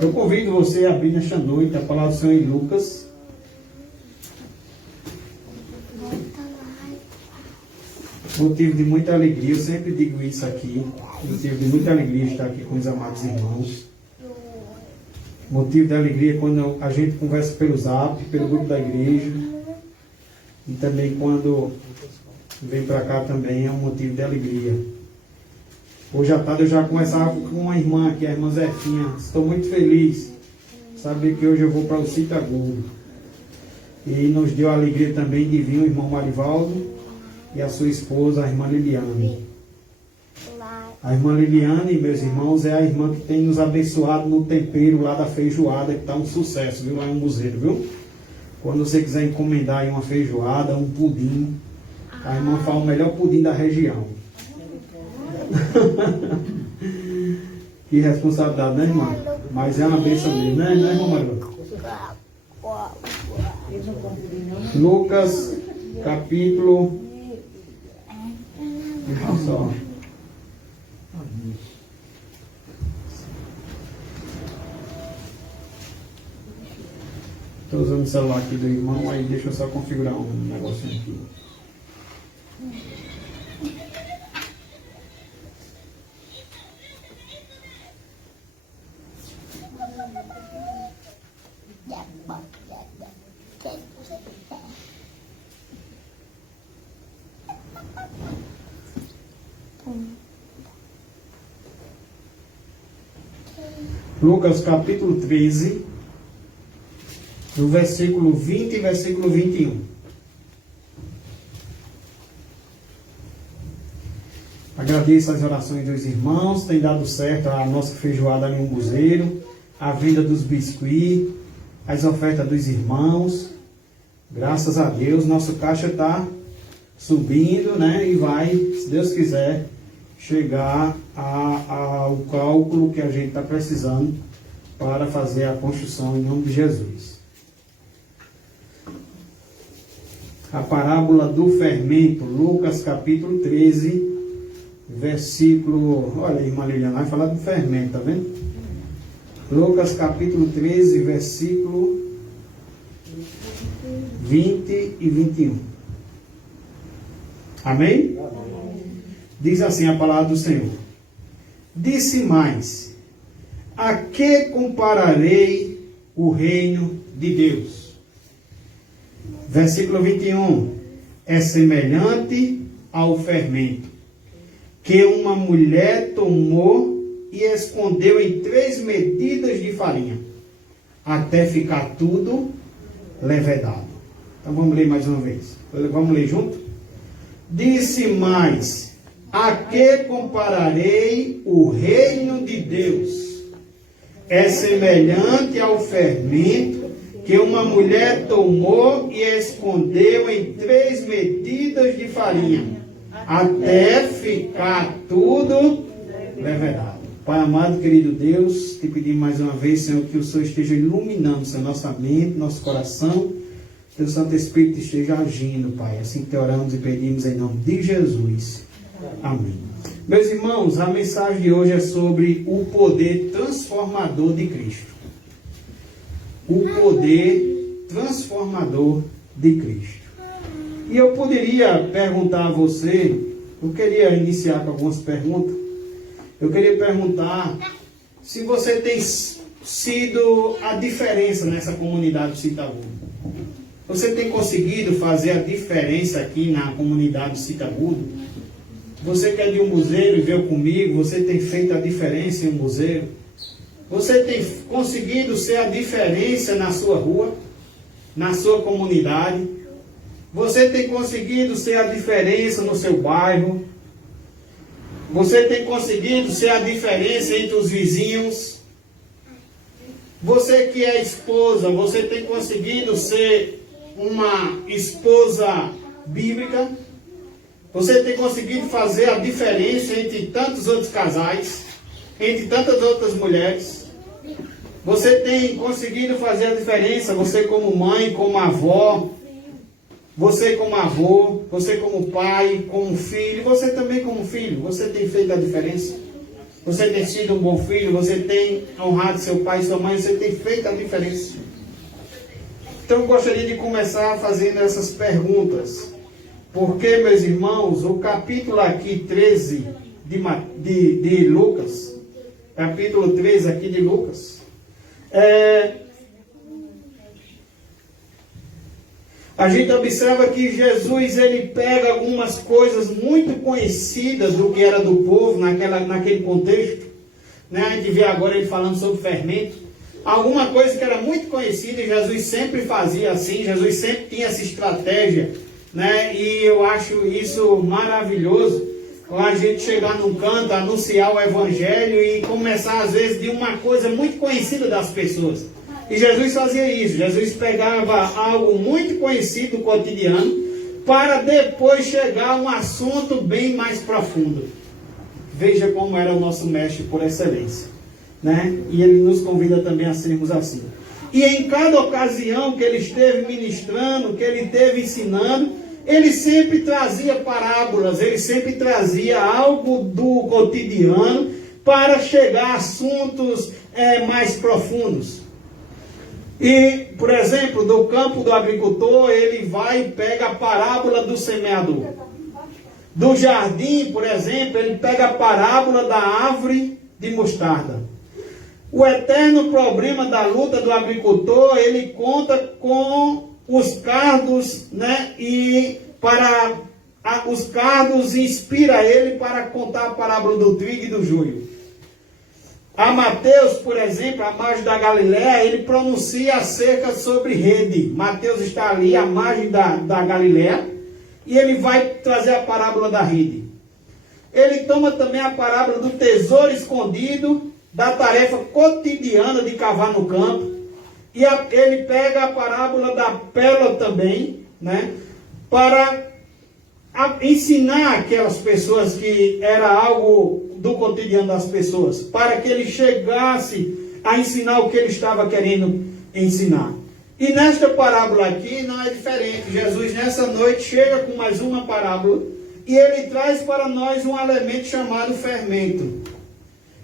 Eu convido você a abrir nesta noite a palavra do Senhor em Lucas. Motivo de muita alegria, eu sempre digo isso aqui. Motivo de muita alegria estar aqui com os amados irmãos. Motivo de alegria quando a gente conversa pelo Zap, pelo grupo da igreja. E também quando vem para cá também é um motivo de alegria. Hoje à tarde eu já conversava com uma irmã aqui, a irmã Zefinha. Estou muito feliz de saber que hoje eu vou para o Citagudo. E nos deu a alegria também de vir o irmão Marivaldo e a sua esposa, a irmã Liliane. A irmã Liliane, meus irmãos, é a irmã que tem nos abençoado no tempero lá da feijoada, que está um sucesso, viu? Lá em Umbuzeiro, viu? Quando você quiser encomendar aí uma feijoada, um pudim, a irmã faz o melhor pudim da região. Que responsabilidade, né, irmã? Mas é uma bênção mesmo, né, irmã Maria? Lucas, capítulo... Olha só. Estou usando o celular aqui do irmão, aí deixa eu só configurar um negocinho aqui. Lucas capítulo 13, do versículo 20 e versículo 21. Agradeço as orações dos irmãos, tem dado certo a nossa feijoada ali em Umbuzeiro, a venda dos biscuits, as ofertas dos irmãos. Graças a Deus, nosso caixa está subindo, né? E vai, se Deus quiser, chegar ao cálculo que a gente está precisando para fazer a construção em nome de Jesus. A parábola do fermento, Lucas capítulo 13, versículo... Olha aí, irmã Liliana, vai falar do fermento, tá vendo? Lucas capítulo 13, versículo 20 e 21. Amém? Diz assim a palavra do Senhor. Disse mais: a que compararei o reino de Deus? Versículo 21. É semelhante ao fermento que uma mulher tomou e escondeu em 3 medidas de farinha, até ficar tudo levedado. Então vamos ler mais uma vez. Vamos ler junto? Disse mais: a que compararei o reino de Deus? É semelhante ao fermento que uma mulher tomou e escondeu em 3 medidas de farinha, até ficar tudo levedado. Pai amado, querido Deus, te pedimos mais uma vez, Senhor, que o Senhor esteja iluminando, Senhor, nossa mente, nosso coração, que o Santo Espírito esteja agindo, Pai. Assim que te oramos e pedimos em nome de Jesus. Amém. Meus irmãos, a mensagem de hoje é sobre o poder transformador de Cristo. O poder transformador de Cristo. E eu poderia perguntar a você, eu queria iniciar com algumas perguntas. Eu queria perguntar se você tem sido a diferença nessa comunidade do Citagudo. Você tem conseguido fazer a diferença aqui na comunidade do Citagudo? Você que é de Umbuzeiro e veio comigo, você tem feito a diferença em Umbuzeiro? Você tem conseguido ser a diferença na sua rua, na sua comunidade? Você tem conseguido ser a diferença no seu bairro? Você tem conseguido ser a diferença entre os vizinhos? Você que é esposa, você tem conseguido ser uma esposa bíblica? Você tem conseguido fazer a diferença entre tantos outros casais, entre tantas outras mulheres? Você tem conseguido fazer a diferença, você como mãe, como avó, você como avô, você como pai, como filho, você também como filho, você tem feito a diferença? você tem sido um bom filho, você tem honrado seu pai e sua mãe, você tem feito a diferença. Então eu gostaria de começar fazendo essas perguntas. Porque, meus irmãos, o capítulo aqui 13 de Lucas, capítulo 13 aqui de Lucas, a gente observa que Jesus, ele pega algumas coisas muito conhecidas do que era do povo naquele contexto, né? A gente vê agora ele falando sobre fermento, alguma coisa que era muito conhecida, e Jesus sempre fazia assim, Jesus sempre tinha essa estratégia, né? E eu acho isso maravilhoso, a gente chegar num canto, anunciar o evangelho e começar às vezes de uma coisa muito conhecida das pessoas. E Jesus fazia isso, Jesus pegava algo muito conhecido do cotidiano para depois chegar a um assunto bem mais profundo. Veja como era o nosso mestre por excelência, né? E ele nos convida também a sermos assim. E em cada ocasião que ele esteve ministrando, que ele esteve ensinando, ele sempre trazia parábolas, ele sempre trazia algo do cotidiano para chegar a assuntos mais profundos. E, por exemplo, do campo do agricultor, ele vai e pega a parábola do semeador. Do jardim, por exemplo, ele pega a parábola da árvore de mostarda. O eterno problema da luta do agricultor, ele conta com os cardos, né? E os cardos inspira ele para contar a parábola do trigo e do joio. A Mateus, por exemplo, à margem da Galileia, ele pronuncia acerca sobre rede. Mateus está ali à margem da Galileia e ele vai trazer a parábola da rede. Ele toma também a parábola do tesouro escondido, da tarefa cotidiana de cavar no campo. E ele pega a parábola da pérola também, né, para ensinar aquelas pessoas que era algo do cotidiano das pessoas, para que ele chegasse a ensinar o que ele estava querendo ensinar. E nesta parábola aqui não é diferente. Jesus nessa noite chega com mais uma parábola e ele traz para nós um elemento chamado fermento.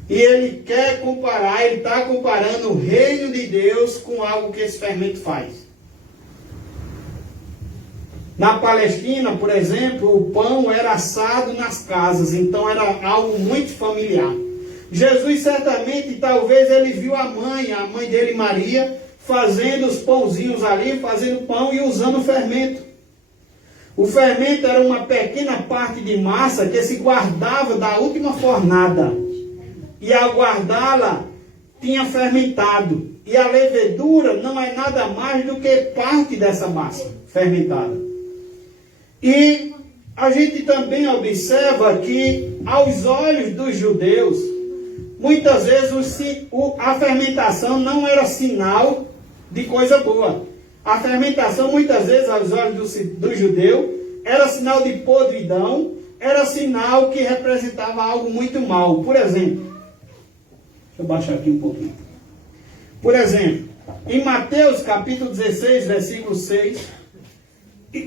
E ele quer comparar, ele está comparando o reino de Deus com algo que esse fermento faz. Na Palestina, por exemplo, o pão era assado nas casas, então era algo muito familiar. Jesus certamente, talvez ele viu a mãe dele Maria, fazendo os pãozinhos ali, fazendo pão e usando o fermento. O fermento era uma pequena parte de massa que se guardava da última fornada. E ao guardá-la, tinha fermentado. E a levedura não é nada mais do que parte dessa massa fermentada. E a gente também observa que, aos olhos dos judeus, muitas vezes a fermentação não era sinal de coisa boa. A fermentação, muitas vezes, aos olhos do judeu, era sinal de podridão, era sinal que representava algo muito mal. Por exemplo, deixa eu baixar aqui um pouquinho. Por exemplo, em Mateus capítulo 16, versículo 6,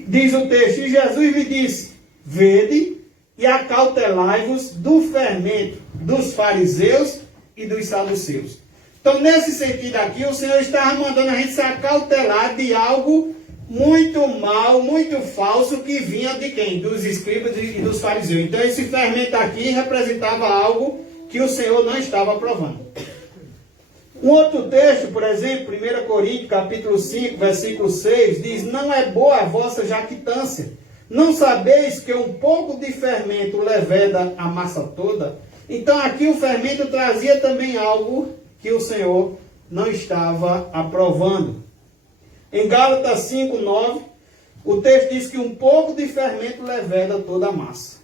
diz o texto, e Jesus lhe disse, vede e acautelai-vos do fermento dos fariseus e dos saduceus. Então, nesse sentido aqui, o Senhor estava mandando a gente se acautelar de algo muito mal, muito falso, que vinha de quem? Dos escribas e dos fariseus. Então, esse fermento aqui representava algo que o Senhor não estava aprovando. Um outro texto, por exemplo, 1 Coríntios, capítulo 5, versículo 6, diz, não é boa a vossa jactância. Não sabeis que um pouco de fermento leveda a massa toda? Então aqui o fermento trazia também algo que o Senhor não estava aprovando. Em Gálatas 5, 9, o texto diz que um pouco de fermento leveda toda a massa.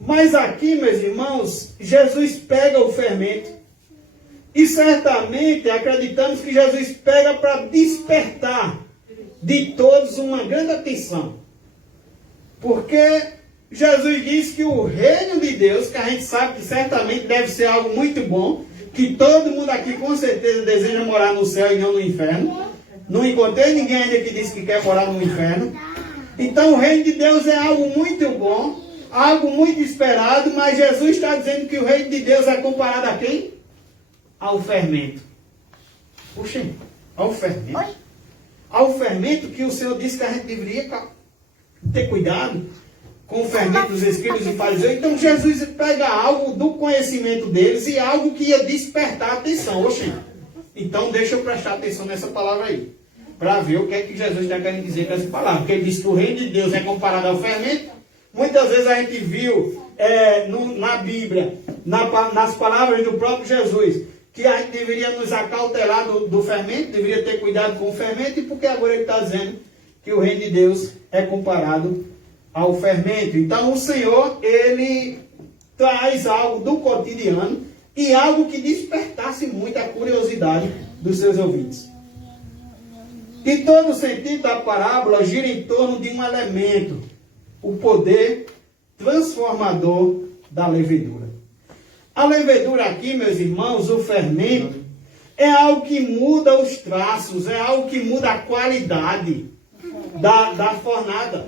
Mas aqui, meus irmãos, Jesus pega o fermento e certamente acreditamos que Jesus pega para despertar de todos uma grande atenção. Porque Jesus diz que o reino de Deus, que a gente sabe que certamente deve ser algo muito bom, que todo mundo aqui com certeza deseja morar no céu e não no inferno. Não encontrei ninguém ainda que disse que quer morar no inferno. Então o reino de Deus é algo muito bom, algo muito esperado, mas Jesus está dizendo que o reino de Deus é comparado a quem? Ao fermento. Puxa, ao fermento. Oi? Ao fermento que o Senhor disse que a gente deveria ter cuidado com o fermento dos escribas e fariseus. Então Jesus pega algo do conhecimento deles e algo que ia despertar a atenção. Oxê. Então deixa eu prestar atenção nessa palavra aí. Para ver o que é que Jesus está querendo dizer com essa palavra. Porque ele diz que o reino de Deus é comparado ao fermento. Muitas vezes a gente viu na Bíblia, nas palavras do próprio Jesus, que a gente deveria nos acautelar do fermento, deveria ter cuidado com o fermento, e porque agora ele está dizendo que o reino de Deus é comparado ao fermento. Então o Senhor, ele traz algo do cotidiano e algo que despertasse muito a curiosidade dos seus ouvintes. E todo o sentido da parábola gira em torno de um elemento, o poder transformador da levedura. A levedura aqui, meus irmãos, o fermento, é algo que muda os traços, é algo que muda a qualidade da fornada.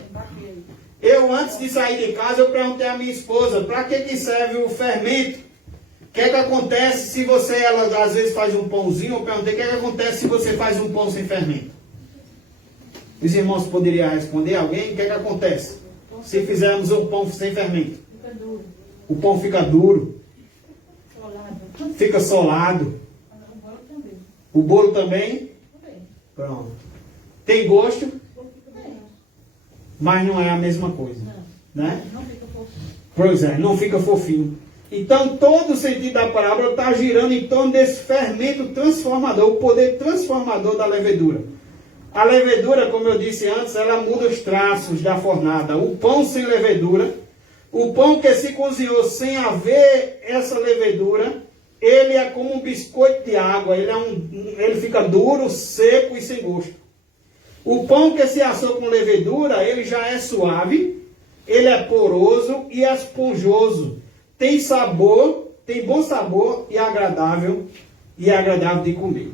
Eu, antes de sair de casa, eu perguntei à minha esposa, para que serve o fermento? O que acontece se você, ela às vezes faz um pãozinho? Eu perguntei, o que acontece se você faz um pão sem fermento? Os irmãos poderiam responder alguém? O que acontece se fizermos um pão sem fermento? Fica duro. O pão fica duro. Solado. Fica solado. O bolo também. O bolo também? Também. Pronto. Tem gosto, O bolo fica bem. mas não é a mesma coisa. Não. Né? Não fica fofinho. Pois é, não fica fofinho. Então, todo o sentido da parábola está girando em torno desse fermento transformador, o poder transformador da levedura. A levedura, como eu disse antes, ela muda os traços da fornada. O pão sem levedura, o pão que se cozinhou sem haver essa levedura, ele é como um biscoito de água, ele fica duro, seco e sem gosto. O pão que se assou com levedura, ele já é suave, ele é poroso e esponjoso. Tem sabor, tem bom sabor e é agradável de comer.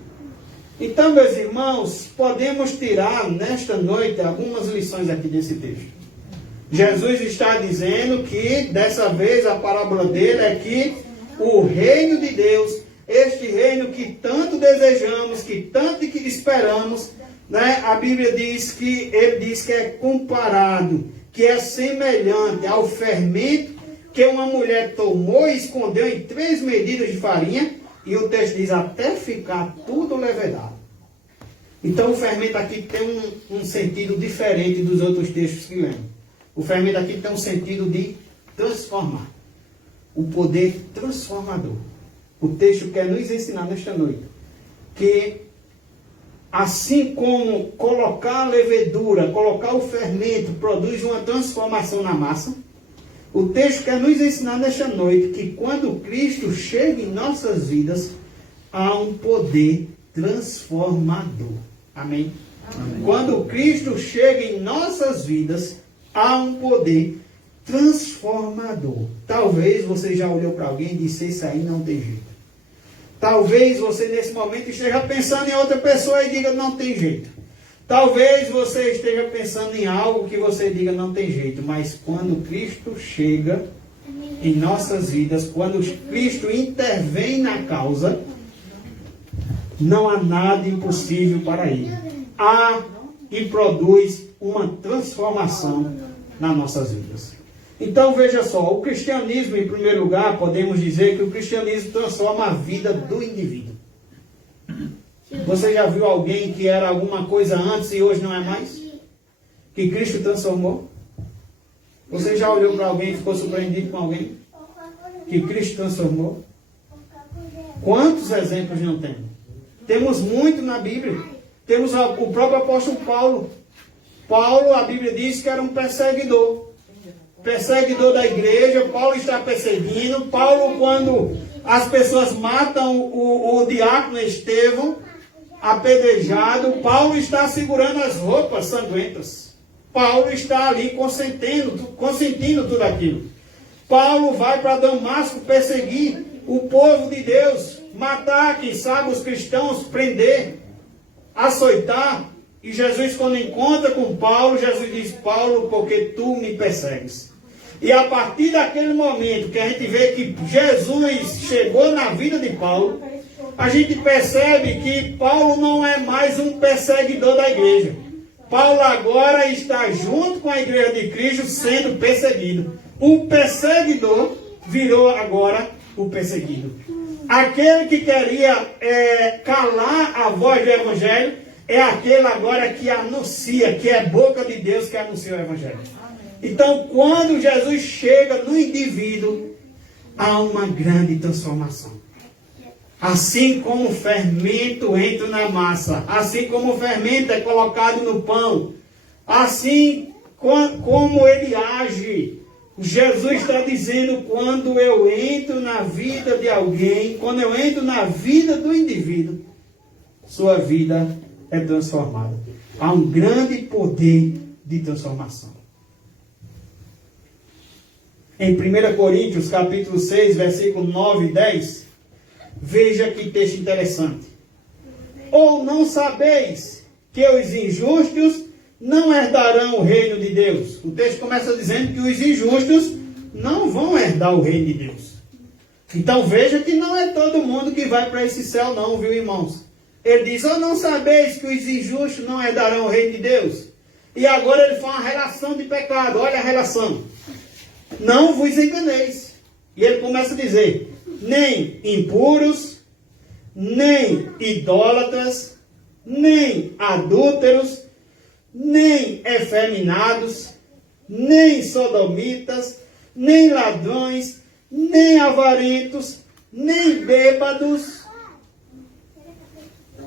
Então, meus irmãos, podemos tirar nesta noite algumas lições aqui desse texto. Jesus está dizendo que, dessa vez, a parábola dele é que o reino de Deus, este reino que tanto desejamos, que tanto que esperamos, né? A Bíblia diz que ele diz que é comparado, que é semelhante ao fermento que uma mulher tomou e escondeu em 3 medidas de farinha, e o texto diz até ficar tudo levedado. Então o fermento aqui tem um sentido diferente dos outros textos que lemos. O fermento aqui tem um sentido de transformar. O poder transformador. O texto quer nos ensinar nesta noite que assim como colocar a levedura, colocar o fermento produz uma transformação na massa, o texto quer nos ensinar nesta noite que quando Cristo chega em nossas vidas, há um poder transformador. Amém? Amém. Quando Cristo chega em nossas vidas, há um poder transformador. Talvez você já olhou para alguém e disse, isso aí não tem jeito. Talvez você nesse momento esteja pensando em outra pessoa e diga, não tem jeito. Talvez você esteja pensando em algo que você diga, não tem jeito. Mas quando Cristo chega em nossas vidas, quando Cristo intervém na causa, não há nada impossível para ele. Há e produz uma transformação nas nossas vidas. Então veja só, o cristianismo, em primeiro lugar, podemos dizer que o cristianismo transforma a vida do indivíduo. Você já viu alguém que era alguma coisa antes e hoje não é mais? Que Cristo transformou? Você já olhou para alguém e ficou surpreendido com alguém? Que Cristo transformou? Quantos exemplos não temos? Temos muito na Bíblia. Temos o próprio apóstolo Paulo. Paulo, a Bíblia diz que era um perseguidor. Perseguidor da igreja. Paulo está perseguindo. Paulo, quando as pessoas matam o diácono Estevão, apedrejado, Paulo está segurando as roupas sanguentas. Paulo está ali consentindo tudo aquilo. Paulo vai para Damasco perseguir o povo de Deus, matar, quem sabe, os cristãos, prender, açoitar. E Jesus, quando encontra com Paulo, Jesus diz, Paulo, porque tu me persegues? E a partir daquele momento que a gente vê que Jesus chegou na vida de Paulo, a gente percebe que Paulo não é mais um perseguidor da igreja. Paulo agora está junto com a igreja de Cristo sendo perseguido. O perseguidor virou agora o perseguido. Aquele que queria calar a voz do evangelho é aquele agora que anuncia, que é boca de Deus que anuncia o evangelho. Então, quando Jesus chega no indivíduo, há uma grande transformação. Assim como o fermento entra na massa, assim como o fermento é colocado no pão, assim como ele age, Jesus está dizendo, quando eu entro na vida de alguém, quando eu entro na vida do indivíduo, sua vida é transformada. Há um grande poder de transformação. Em 1 Coríntios, capítulo 6, versículo 9 e 10, veja que texto interessante. Ou não sabeis que os injustos não herdarão o reino de Deus? O texto começa dizendo que os injustos não vão herdar o reino de Deus. Então veja que não é todo mundo que vai para esse céu não, viu, irmãos? Ele diz, ou não sabeis que os injustos não herdarão o reino de Deus? E agora ele faz uma relação de pecado, olha a relação. Não vos enganeis. E ele começa a dizer, nem impuros, nem idólatras, nem adúlteros, nem efeminados, nem sodomitas, nem ladrões, nem avarentos, nem bêbados,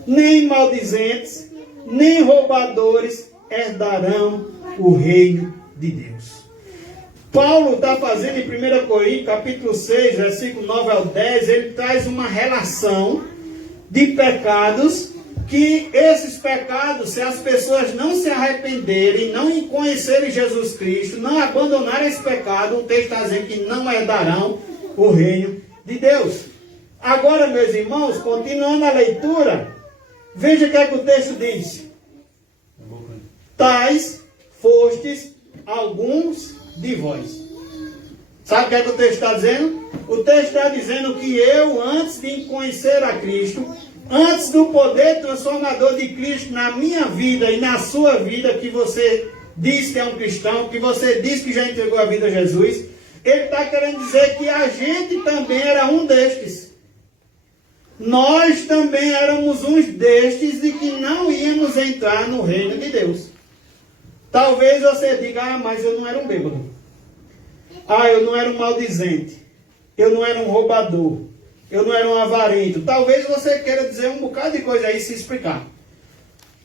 nem maldizentes, nem roubadores herdarão o reino de Deus. Paulo está fazendo em 1 Coríntios, capítulo 6, versículo 9 ao 10, ele traz uma relação de pecados, que esses pecados, se as pessoas não se arrependerem, não conhecerem Jesus Cristo, não abandonarem esse pecado, o texto está dizendo que não herdarão o reino de Deus. Agora, meus irmãos, continuando a leitura, veja o que é que o texto diz. Tais fostes alguns de vós. Sabe o que é que o texto está dizendo? O texto está dizendo que eu, antes de conhecer a Cristo, antes do poder transformador de Cristo na minha vida e na sua vida, que você diz que é um cristão, que você diz que já entregou a vida a Jesus, ele está querendo dizer que a gente também era um destes. Nós também éramos uns destes e que não íamos entrar no reino de Deus. Talvez você diga, mas eu não era um bêbado. Eu não era um maldizente. Eu não era um roubador. Eu não era um avarento. Talvez você queira dizer um bocado de coisa aí se explicar.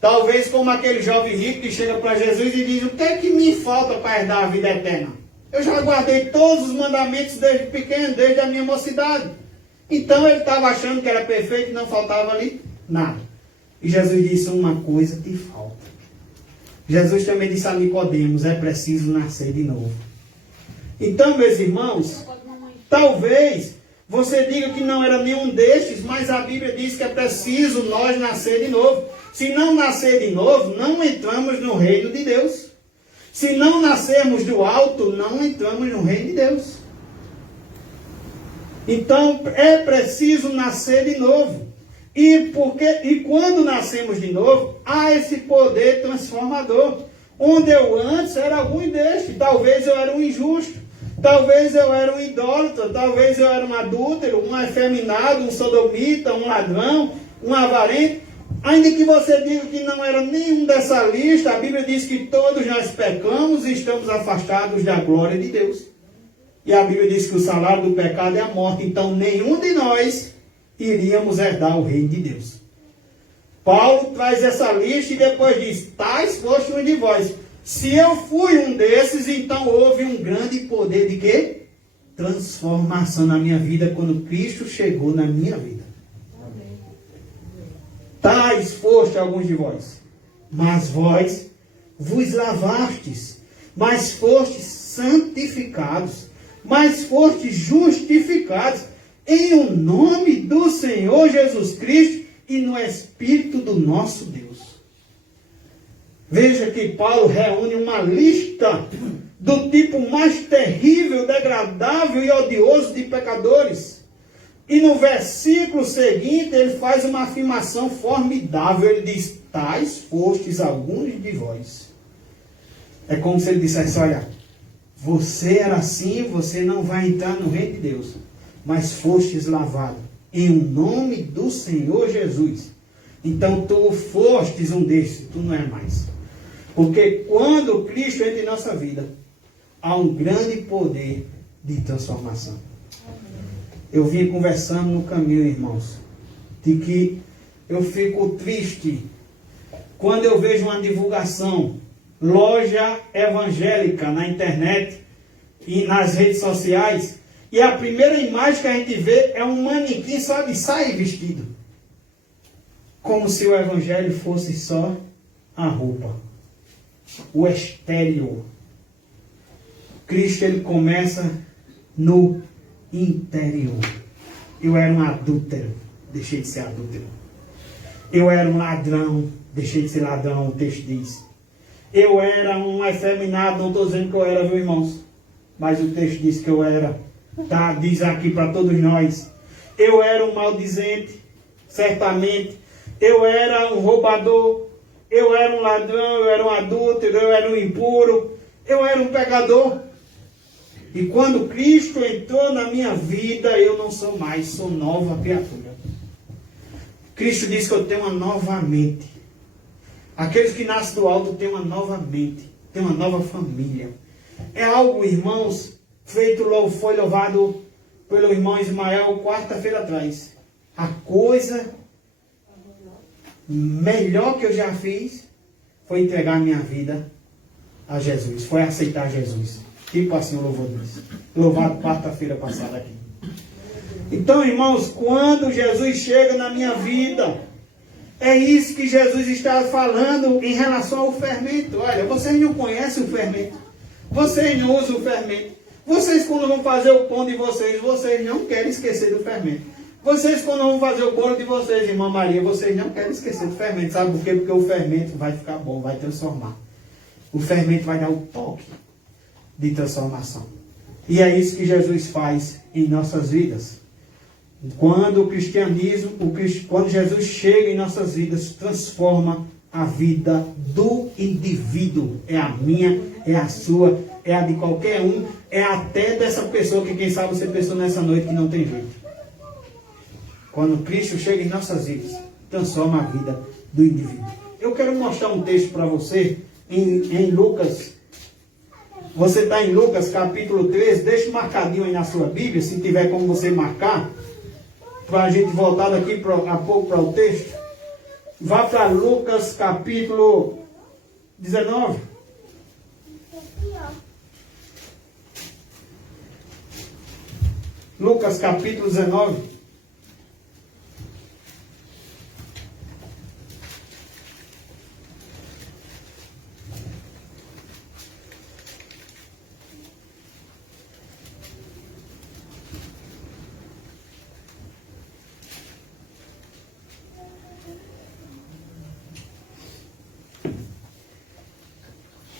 Talvez como aquele jovem rico que chega para Jesus e diz, o que é que me falta para herdar a vida eterna? Eu já guardei todos os mandamentos desde pequeno, desde a minha mocidade. Então ele estava achando que era perfeito e não faltava ali nada. E Jesus disse, uma coisa te falta. Jesus também disse a Nicodemos, é preciso nascer de novo. Então, meus irmãos, talvez você diga que não era nenhum destes, mas a Bíblia diz que é preciso nós nascer de novo. Se não nascer de novo, não entramos no reino de Deus. Se não nascermos do alto, não entramos no reino de Deus. Então, é preciso nascer de novo. E quando nascemos de novo, há esse poder transformador. Onde eu antes era algum destes. Talvez eu era um injusto. Talvez eu era um idólatra. Talvez eu era um adúltero, um efeminado, um sodomita, um ladrão, um avarento. Ainda que você diga que não era nenhum dessa lista, a Bíblia diz que todos nós pecamos e estamos afastados da glória de Deus. E a Bíblia diz que o salário do pecado é a morte. Então nenhum de nós iríamos herdar o reino de Deus. Paulo traz essa lista e depois diz, tais foste um de vós. Se eu fui um desses, então houve um grande poder de quê? Transformação na minha vida quando Cristo chegou na minha vida. Amém. Tais foste alguns de vós. Mas vós vos lavastes, mas fostes santificados, mas fostes justificados em o nome do Senhor Jesus Cristo e no Espírito do nosso Deus. Veja que Paulo reúne uma lista do tipo mais terrível, degradável e odioso de pecadores. E no versículo seguinte ele faz uma afirmação formidável. Ele diz: tais fostes alguns de vós. É como se ele dissesse: olha, você era assim, você não vai entrar no reino de Deus, mas fostes lavado em nome do Senhor Jesus. Então tu fostes um desses, tu não é mais. Porque quando Cristo entra em nossa vida, há um grande poder de transformação. Eu vim conversando no caminho, irmãos, de que eu fico triste quando eu vejo uma divulgação, loja evangélica na internet e nas redes sociais, e a primeira imagem que a gente vê é um manequim só de saia e vestido. Como se o evangelho fosse só a roupa, o exterior. Cristo, ele começa no interior. Eu era um adúltero, deixei de ser adúltero. Eu era um ladrão, deixei de ser ladrão, o texto diz. Eu era um efeminado, não estou dizendo que eu era, viu, irmãos? Mas o texto diz que eu era, tá? Diz aqui para todos nós. Eu era um maldizente, certamente. Eu era um roubador. Eu era um ladrão, eu era um adúltero, eu era um impuro. Eu era um pecador. E quando Cristo entrou na minha vida, eu não sou mais, sou nova criatura. Cristo diz que eu tenho uma nova mente. Aqueles que nascem do alto têm uma nova mente, têm uma nova família. É algo, irmãos, foi louvado pelo irmão Ismael quarta-feira atrás. A coisa melhor que eu já fiz foi entregar minha vida a Jesus, foi aceitar Jesus. Tipo assim o louvor diz. Louvado quarta-feira passada aqui. Então, irmãos, quando Jesus chega na minha vida, é isso que Jesus está falando em relação ao fermento. Olha, vocês não conhecem o fermento. Vocês não usam o fermento. Vocês, quando vão fazer o pão de vocês, vocês não querem esquecer do fermento. Vocês, quando vão fazer o bolo de vocês, irmã Maria, vocês não querem esquecer do fermento. Sabe por quê? Porque o fermento vai ficar bom, vai transformar. O fermento vai dar o toque de transformação. E é isso que Jesus faz em nossas vidas. Quando o cristianismo, quando Jesus chega em nossas vidas, transforma a vida do indivíduo. É a minha, é a sua, é a de qualquer um, é até dessa pessoa que quem sabe você pensou nessa noite que não tem jeito. Quando Cristo chega em nossas vidas, transforma a vida do indivíduo. Eu quero mostrar um texto para você em Lucas. Você está em Lucas capítulo 13, deixa marcadinho aí na sua Bíblia, se tiver como você marcar, para a gente voltar daqui a pouco para o texto. Vá para Lucas capítulo 19. Lucas capítulo 19.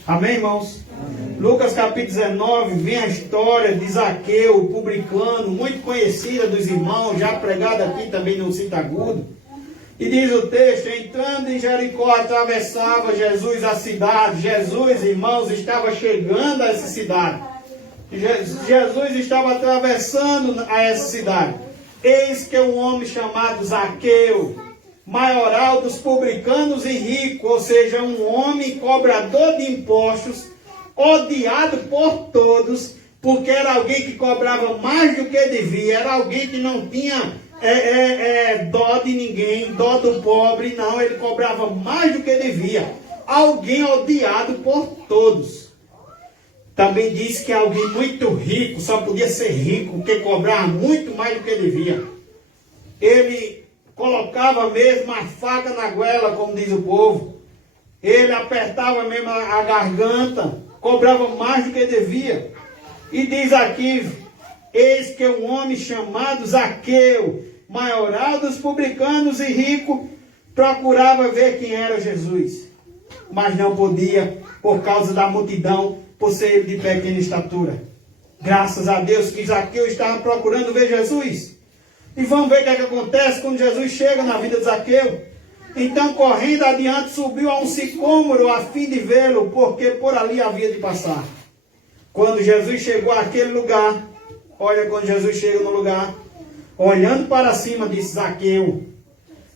Amém, irmãos? Amém. Lucas capítulo 19, vem a história de Zaqueu, o publicano, muito conhecida dos irmãos, já pregada aqui também no Cinto Agudo. E diz o texto: entrando em Jericó, atravessava Jesus a cidade. Jesus, irmãos, estava chegando a essa cidade. Jesus estava atravessando a essa cidade. Eis que um homem chamado Zaqueu, maioral dos publicanos e rico, ou seja, um homem cobrador de impostos, odiado por todos, porque era alguém que cobrava mais do que devia, era alguém que não tinha dó de ninguém, dó do pobre, não, ele cobrava mais do que devia, alguém odiado por todos. Também diz que alguém muito rico, só podia ser rico, porque cobrava muito mais do que devia. Ele colocava mesmo a faca na goela, como diz o povo. Ele apertava mesmo a garganta, cobrava mais do que devia. E diz aqui: eis que um homem chamado Zaqueu, maioral dos publicanos e rico, procurava ver quem era Jesus. Mas não podia, por causa da multidão, por ser ele de pequena estatura. Graças a Deus que Zaqueu estava procurando ver Jesus. E vamos ver o que acontece quando Jesus chega na vida de Zaqueu. Então, correndo adiante, subiu a um sicômoro a fim de vê-lo, porque por ali havia de passar. Quando Jesus chegou àquele lugar, olha quando Jesus chega no lugar, olhando para cima, disse: Zaqueu,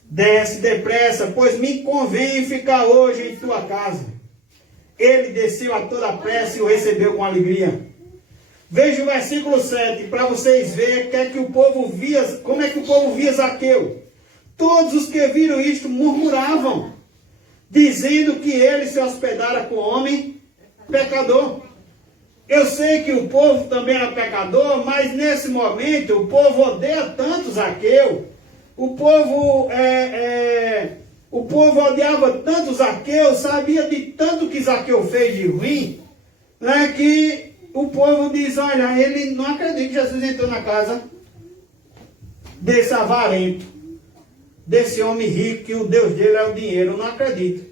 desce depressa, pois me convém ficar hoje em tua casa. Ele desceu a toda pressa e o recebeu com alegria. Veja o versículo 7, para vocês verem como é que o povo via Zaqueu. Todos os que viram isto murmuravam, dizendo que ele se hospedara com homem pecador. Eu sei que o povo também era pecador, mas nesse momento o povo odeia tanto Zaqueu. O povo odiava tanto Zaqueu, sabia de tanto que Zaqueu fez de ruim, né, que o povo diz: olha, ele não acredita que Jesus entrou na casa desse avarento, desse homem rico, que o Deus dele é o dinheiro. Eu não acredito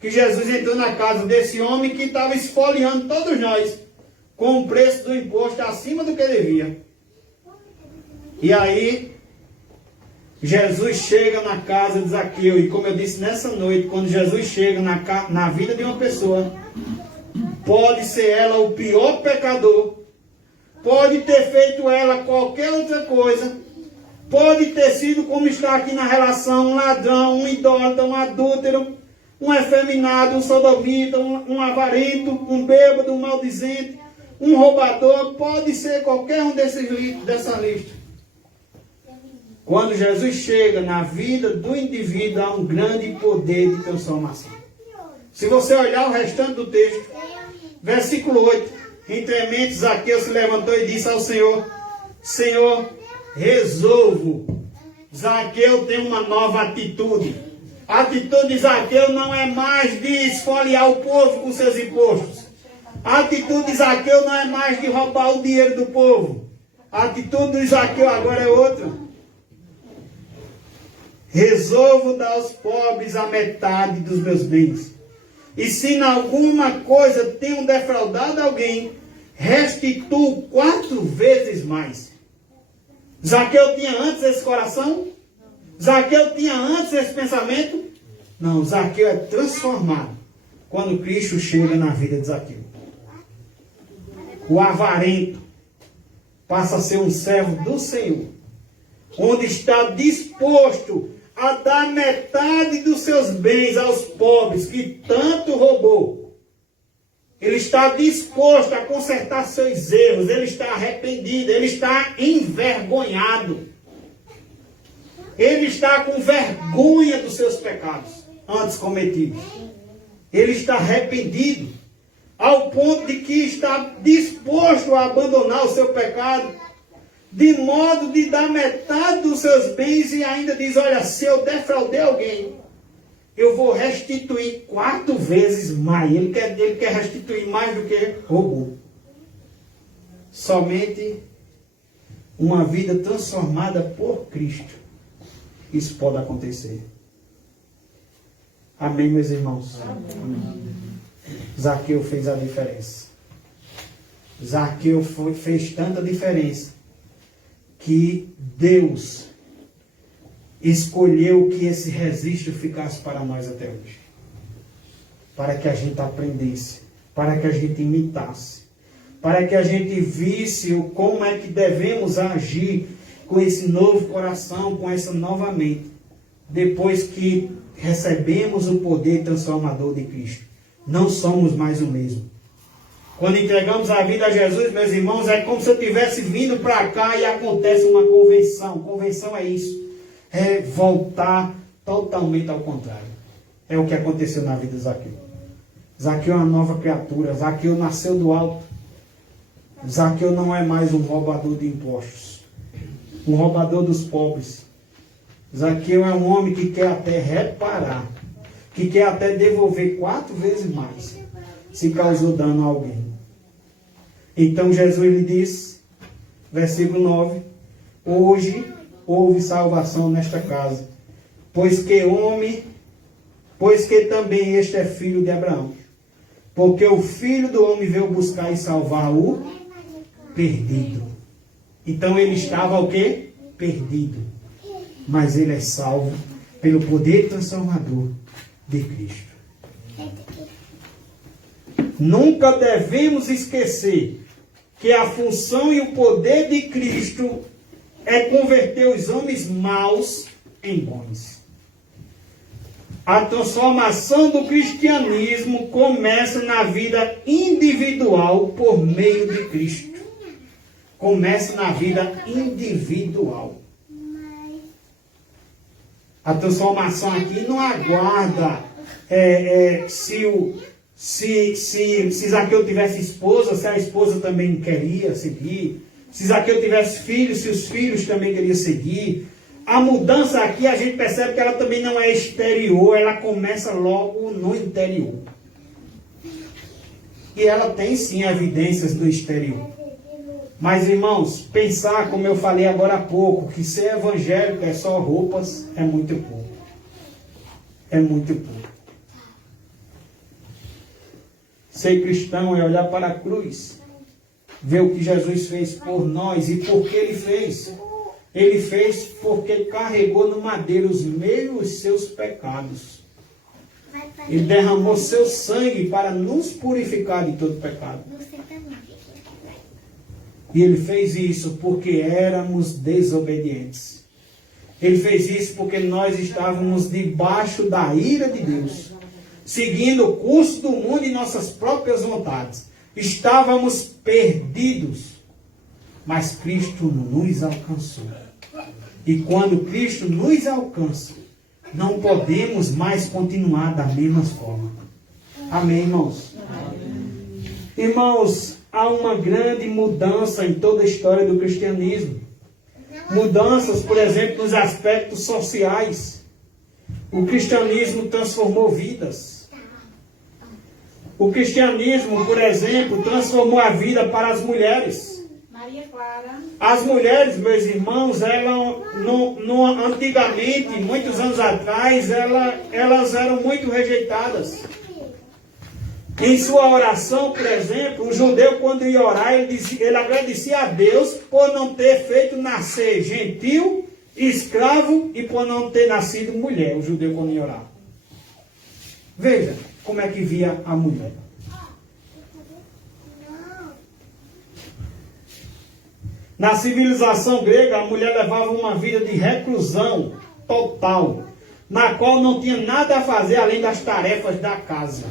que Jesus entrou na casa desse homem que estava esfoliando todos nós, com o preço do imposto acima do que devia. E aí, Jesus chega na casa de Zaqueu, e como eu disse nessa noite, quando Jesus chega na vida de uma pessoa, pode ser ela o pior pecador, pode ter feito ela qualquer outra coisa, pode ter sido como está aqui na relação, um ladrão, um idólatra, um adúltero, um efeminado, um sodomita, um avarento, um bêbado, um maldizente, um roubador, pode ser qualquer um dessa lista. Quando Jesus chega na vida do indivíduo, há um grande poder de transformação. Se você olhar o restante do texto, versículo 8, entremente Zaqueu se levantou e disse ao Senhor: Senhor, resolvo. Zaqueu tem uma nova atitude. A atitude de Zaqueu não é mais de esfoliar o povo com seus impostos. A atitude de Zaqueu não é mais de roubar o dinheiro do povo. A atitude de Zaqueu agora é outra. Resolvo dar aos pobres a metade dos meus bens. E se em alguma coisa tenho defraudado alguém, restituo 4 vezes mais. Zaqueu tinha antes esse coração? Zaqueu tinha antes esse pensamento? Não, Zaqueu é transformado quando Cristo chega na vida de Zaqueu. O avarento passa a ser um servo do Senhor, onde está disposto a dar metade dos seus bens aos pobres que tanto roubou. Ele está disposto a consertar seus erros, ele está arrependido, ele está envergonhado. Ele está com vergonha dos seus pecados antes cometidos. Ele está arrependido, ao ponto de que está disposto a abandonar o seu pecado, de modo de dar metade dos seus bens, e ainda diz: olha, se eu defraudei alguém, eu vou restituir 4 vezes mais. Ele quer restituir mais do que roubou. Somente uma vida transformada por Cristo, isso pode acontecer. Amém, meus irmãos? Amém. Zaqueu fez a diferença. Zaqueu fez tanta diferença que Deus escolheu que esse registro ficasse para nós até hoje. Para que a gente aprendesse, para que a gente imitasse, para que a gente visse como é que devemos agir com esse novo coração, com essa nova mente, depois que recebemos o poder transformador de Cristo. Não somos mais o mesmo. Quando entregamos a vida a Jesus, meus irmãos, é como se eu tivesse vindo para cá e acontece uma convenção. Convenção é isso. É voltar totalmente ao contrário. É o que aconteceu na vida de Zaqueu. Zaqueu é uma nova criatura. Zaqueu nasceu do alto. Zaqueu não é mais um roubador de impostos, um roubador dos pobres. Zaqueu é um homem que quer até reparar, que quer até devolver 4 vezes mais, se causou dano a alguém. Então Jesus lhe disse, versículo 9, hoje houve salvação nesta casa, pois que também este é filho de Abraão. Porque o Filho do Homem veio buscar e salvar o perdido. Então ele estava o quê? Perdido. Mas ele é salvo pelo poder transformador de Cristo. Nunca devemos esquecer que a função e o poder de Cristo é converter os homens maus em bons. A transformação do cristianismo começa na vida individual por meio de Cristo. Começa na vida individual. A transformação aqui não aguarda se Zaqueu tivesse esposa, se a esposa também queria seguir. Se Zaqueu tivesse filhos, se os filhos também queriam seguir. A mudança aqui, a gente percebe que ela também não é exterior, ela começa logo no interior. E ela tem sim evidências do exterior. Mas, irmãos, pensar, como eu falei agora há pouco, que ser evangélico é só roupas, é muito pouco. É muito pouco. Ser cristão é olhar para a cruz, ver o que Jesus fez por nós e por que ele fez. Ele fez porque carregou no madeiro os meus e seus pecados. Ele derramou seu sangue para nos purificar de todo pecado. E ele fez isso porque éramos desobedientes. Ele fez isso porque nós estávamos debaixo da ira de Deus, seguindo o curso do mundo e nossas próprias vontades. Estávamos perdidos, mas Cristo nos alcançou. E quando Cristo nos alcança, não podemos mais continuar da mesma forma. Amém, irmãos? Amém. Irmãos, há uma grande mudança em toda a história do cristianismo. Mudanças, por exemplo, nos aspectos sociais. O cristianismo transformou vidas. O cristianismo, por exemplo, transformou a vida para as mulheres. Maria Clara. As mulheres, meus irmãos, antigamente, muitos anos atrás, elas eram muito rejeitadas. Em sua oração, por exemplo, o judeu, quando ia orar, ele agradecia a Deus por não ter feito nascer gentil, escravo e por não ter nascido mulher, o judeu quando ia orar. Veja como é que via a mulher. Na civilização grega, a mulher levava uma vida de reclusão total, na qual não tinha nada a fazer além das tarefas da casa.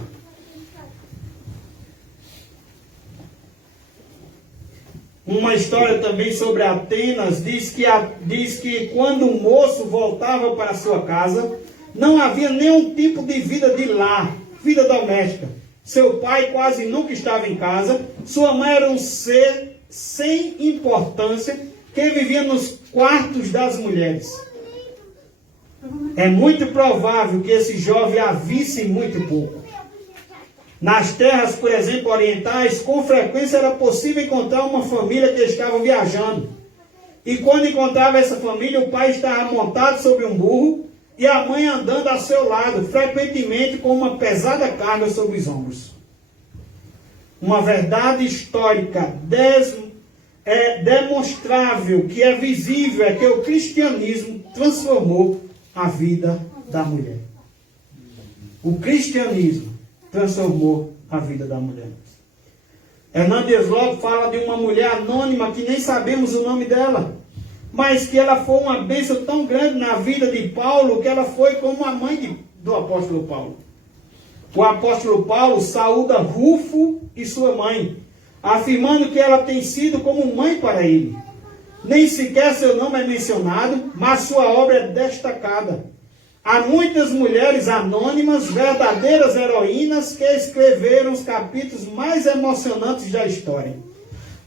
Uma história também sobre Atenas diz que quando o moço voltava para sua casa, não havia nenhum tipo de vida de lar, vida doméstica. Seu pai quase nunca estava em casa, sua mãe era um ser sem importância que vivia nos quartos das mulheres. É muito provável que esse jovem a visse muito pouco. Nas terras, por exemplo, orientais, com frequência era possível encontrar uma família que estava viajando. E quando encontrava essa família, o pai estava montado sobre um burro e a mãe andando ao seu lado, frequentemente com uma pesada carga sobre os ombros. Uma verdade histórica demonstrável, que é visível, é que o cristianismo transformou a vida da mulher. O cristianismo transformou a vida da mulher. Hernandes Lopes fala de uma mulher anônima que nem sabemos o nome dela, mas que ela foi uma bênção tão grande na vida de Paulo, que ela foi como a mãe do apóstolo Paulo. O apóstolo Paulo saúda Rufo e sua mãe, afirmando que ela tem sido como mãe para ele. Nem sequer seu nome é mencionado, mas sua obra é destacada. Há muitas mulheres anônimas, verdadeiras heroínas, que escreveram os capítulos mais emocionantes da história.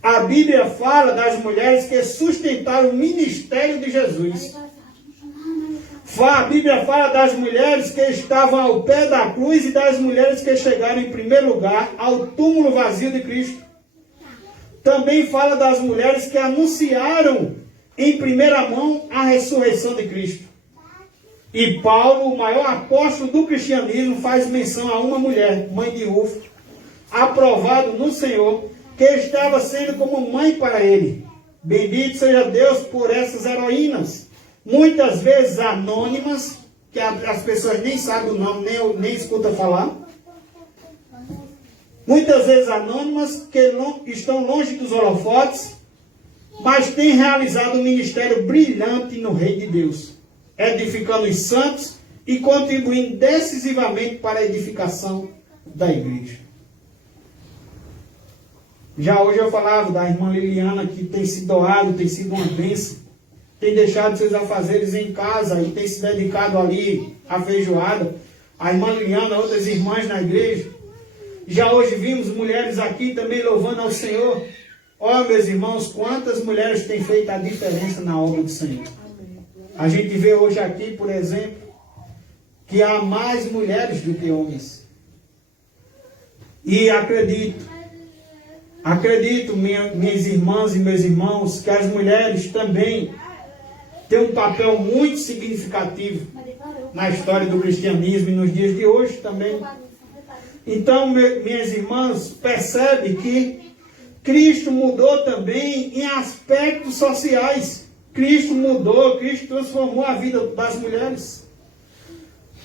A Bíblia fala das mulheres que sustentaram o ministério de Jesus. A Bíblia fala das mulheres que estavam ao pé da cruz e das mulheres que chegaram em primeiro lugar ao túmulo vazio de Cristo. Também fala das mulheres que anunciaram em primeira mão a ressurreição de Cristo. E Paulo, o maior apóstolo do cristianismo, faz menção a uma mulher, mãe de Rufo, aprovado no Senhor, que estava sendo como mãe para ele. Bendito seja Deus por essas heroínas, muitas vezes anônimas, que as pessoas nem sabem o nome, nem escutam falar. Muitas vezes anônimas, que estão longe dos holofotes, mas têm realizado um ministério brilhante no Reino de Deus, edificando os santos e contribuindo decisivamente para a edificação da igreja. Já hoje eu falava da irmã Liliana, que tem se doado, tem sido uma bênção, tem deixado seus afazeres em casa e tem se dedicado ali à feijoada. A irmã Liliana, outras irmãs na igreja. Já hoje vimos mulheres aqui também louvando ao Senhor. Ó, meus irmãos, quantas mulheres têm feito a diferença na obra do Senhor. A gente vê hoje aqui, por exemplo, que há mais mulheres do que homens. E acredito, minhas irmãs e meus irmãos, que as mulheres também têm um papel muito significativo na história do cristianismo e nos dias de hoje também. Então, minhas irmãs, percebe que Cristo mudou também em aspectos sociais. Cristo transformou a vida das mulheres.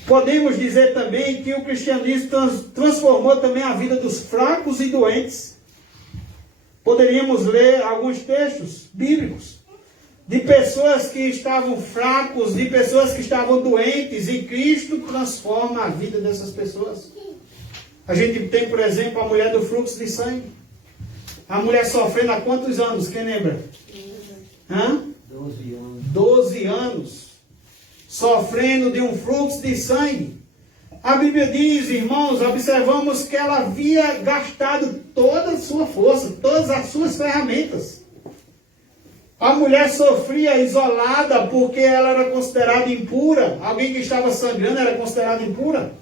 Podemos dizer também que o cristianismo transformou também a vida dos fracos e doentes. Poderíamos ler alguns textos bíblicos de pessoas que estavam fracos, de pessoas que estavam doentes, e Cristo transforma a vida dessas pessoas. A gente tem, por exemplo, a mulher do fluxo de sangue. A mulher sofrendo há quantos anos? Quem lembra? 12 anos. 12 anos. Sofrendo de um fluxo de sangue. A Bíblia diz, irmãos, observamos que ela havia gastado toda a sua força, todas as suas ferramentas. A mulher sofria isolada porque ela era considerada impura. Alguém que estava sangrando era considerada impura.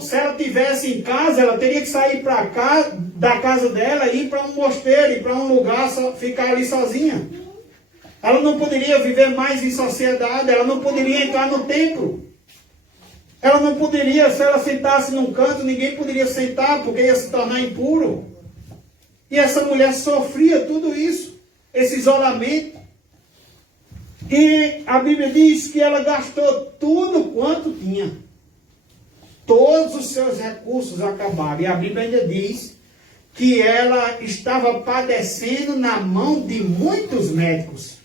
Se ela estivesse em casa, ela teria que sair para cá, da casa dela, e ir para um mosteiro, ir para um lugar, ficar ali sozinha. Ela não poderia viver mais em sociedade, ela não poderia entrar no templo. Ela não poderia, se ela sentasse num canto, ninguém poderia sentar, porque ia se tornar impuro. E essa mulher sofria tudo isso, esse isolamento. E a Bíblia diz que ela gastou tudo quanto tinha. Todos os seus recursos acabaram. E a Bíblia ainda diz que ela estava padecendo na mão de muitos médicos.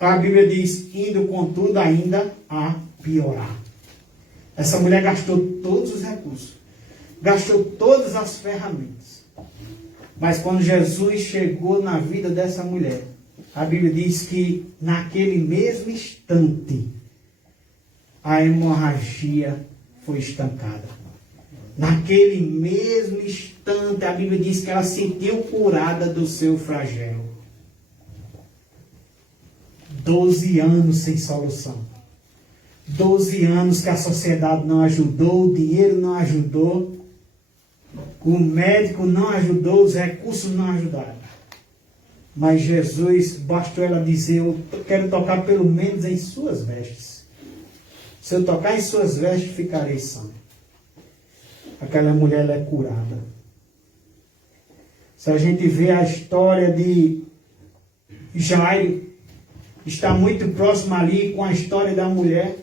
A Bíblia diz, indo contudo ainda a piorar. Essa mulher gastou todos os recursos. Gastou todas as ferramentas. Mas quando Jesus chegou na vida dessa mulher, a Bíblia diz que naquele mesmo instante, a hemorragia foi estancada. Naquele mesmo instante, a Bíblia diz que ela se sentiu curada do seu flagelo. 12 anos sem solução. 12 anos que a sociedade não ajudou, o dinheiro não ajudou, o médico não ajudou, os recursos não ajudaram. Mas Jesus, bastou ela dizer, eu quero tocar pelo menos em suas vestes. Se eu tocar em suas vestes, ficarei sã. Aquela mulher, ela é curada. Se a gente vê a história de Jairo, está muito próximo ali com a história da mulher.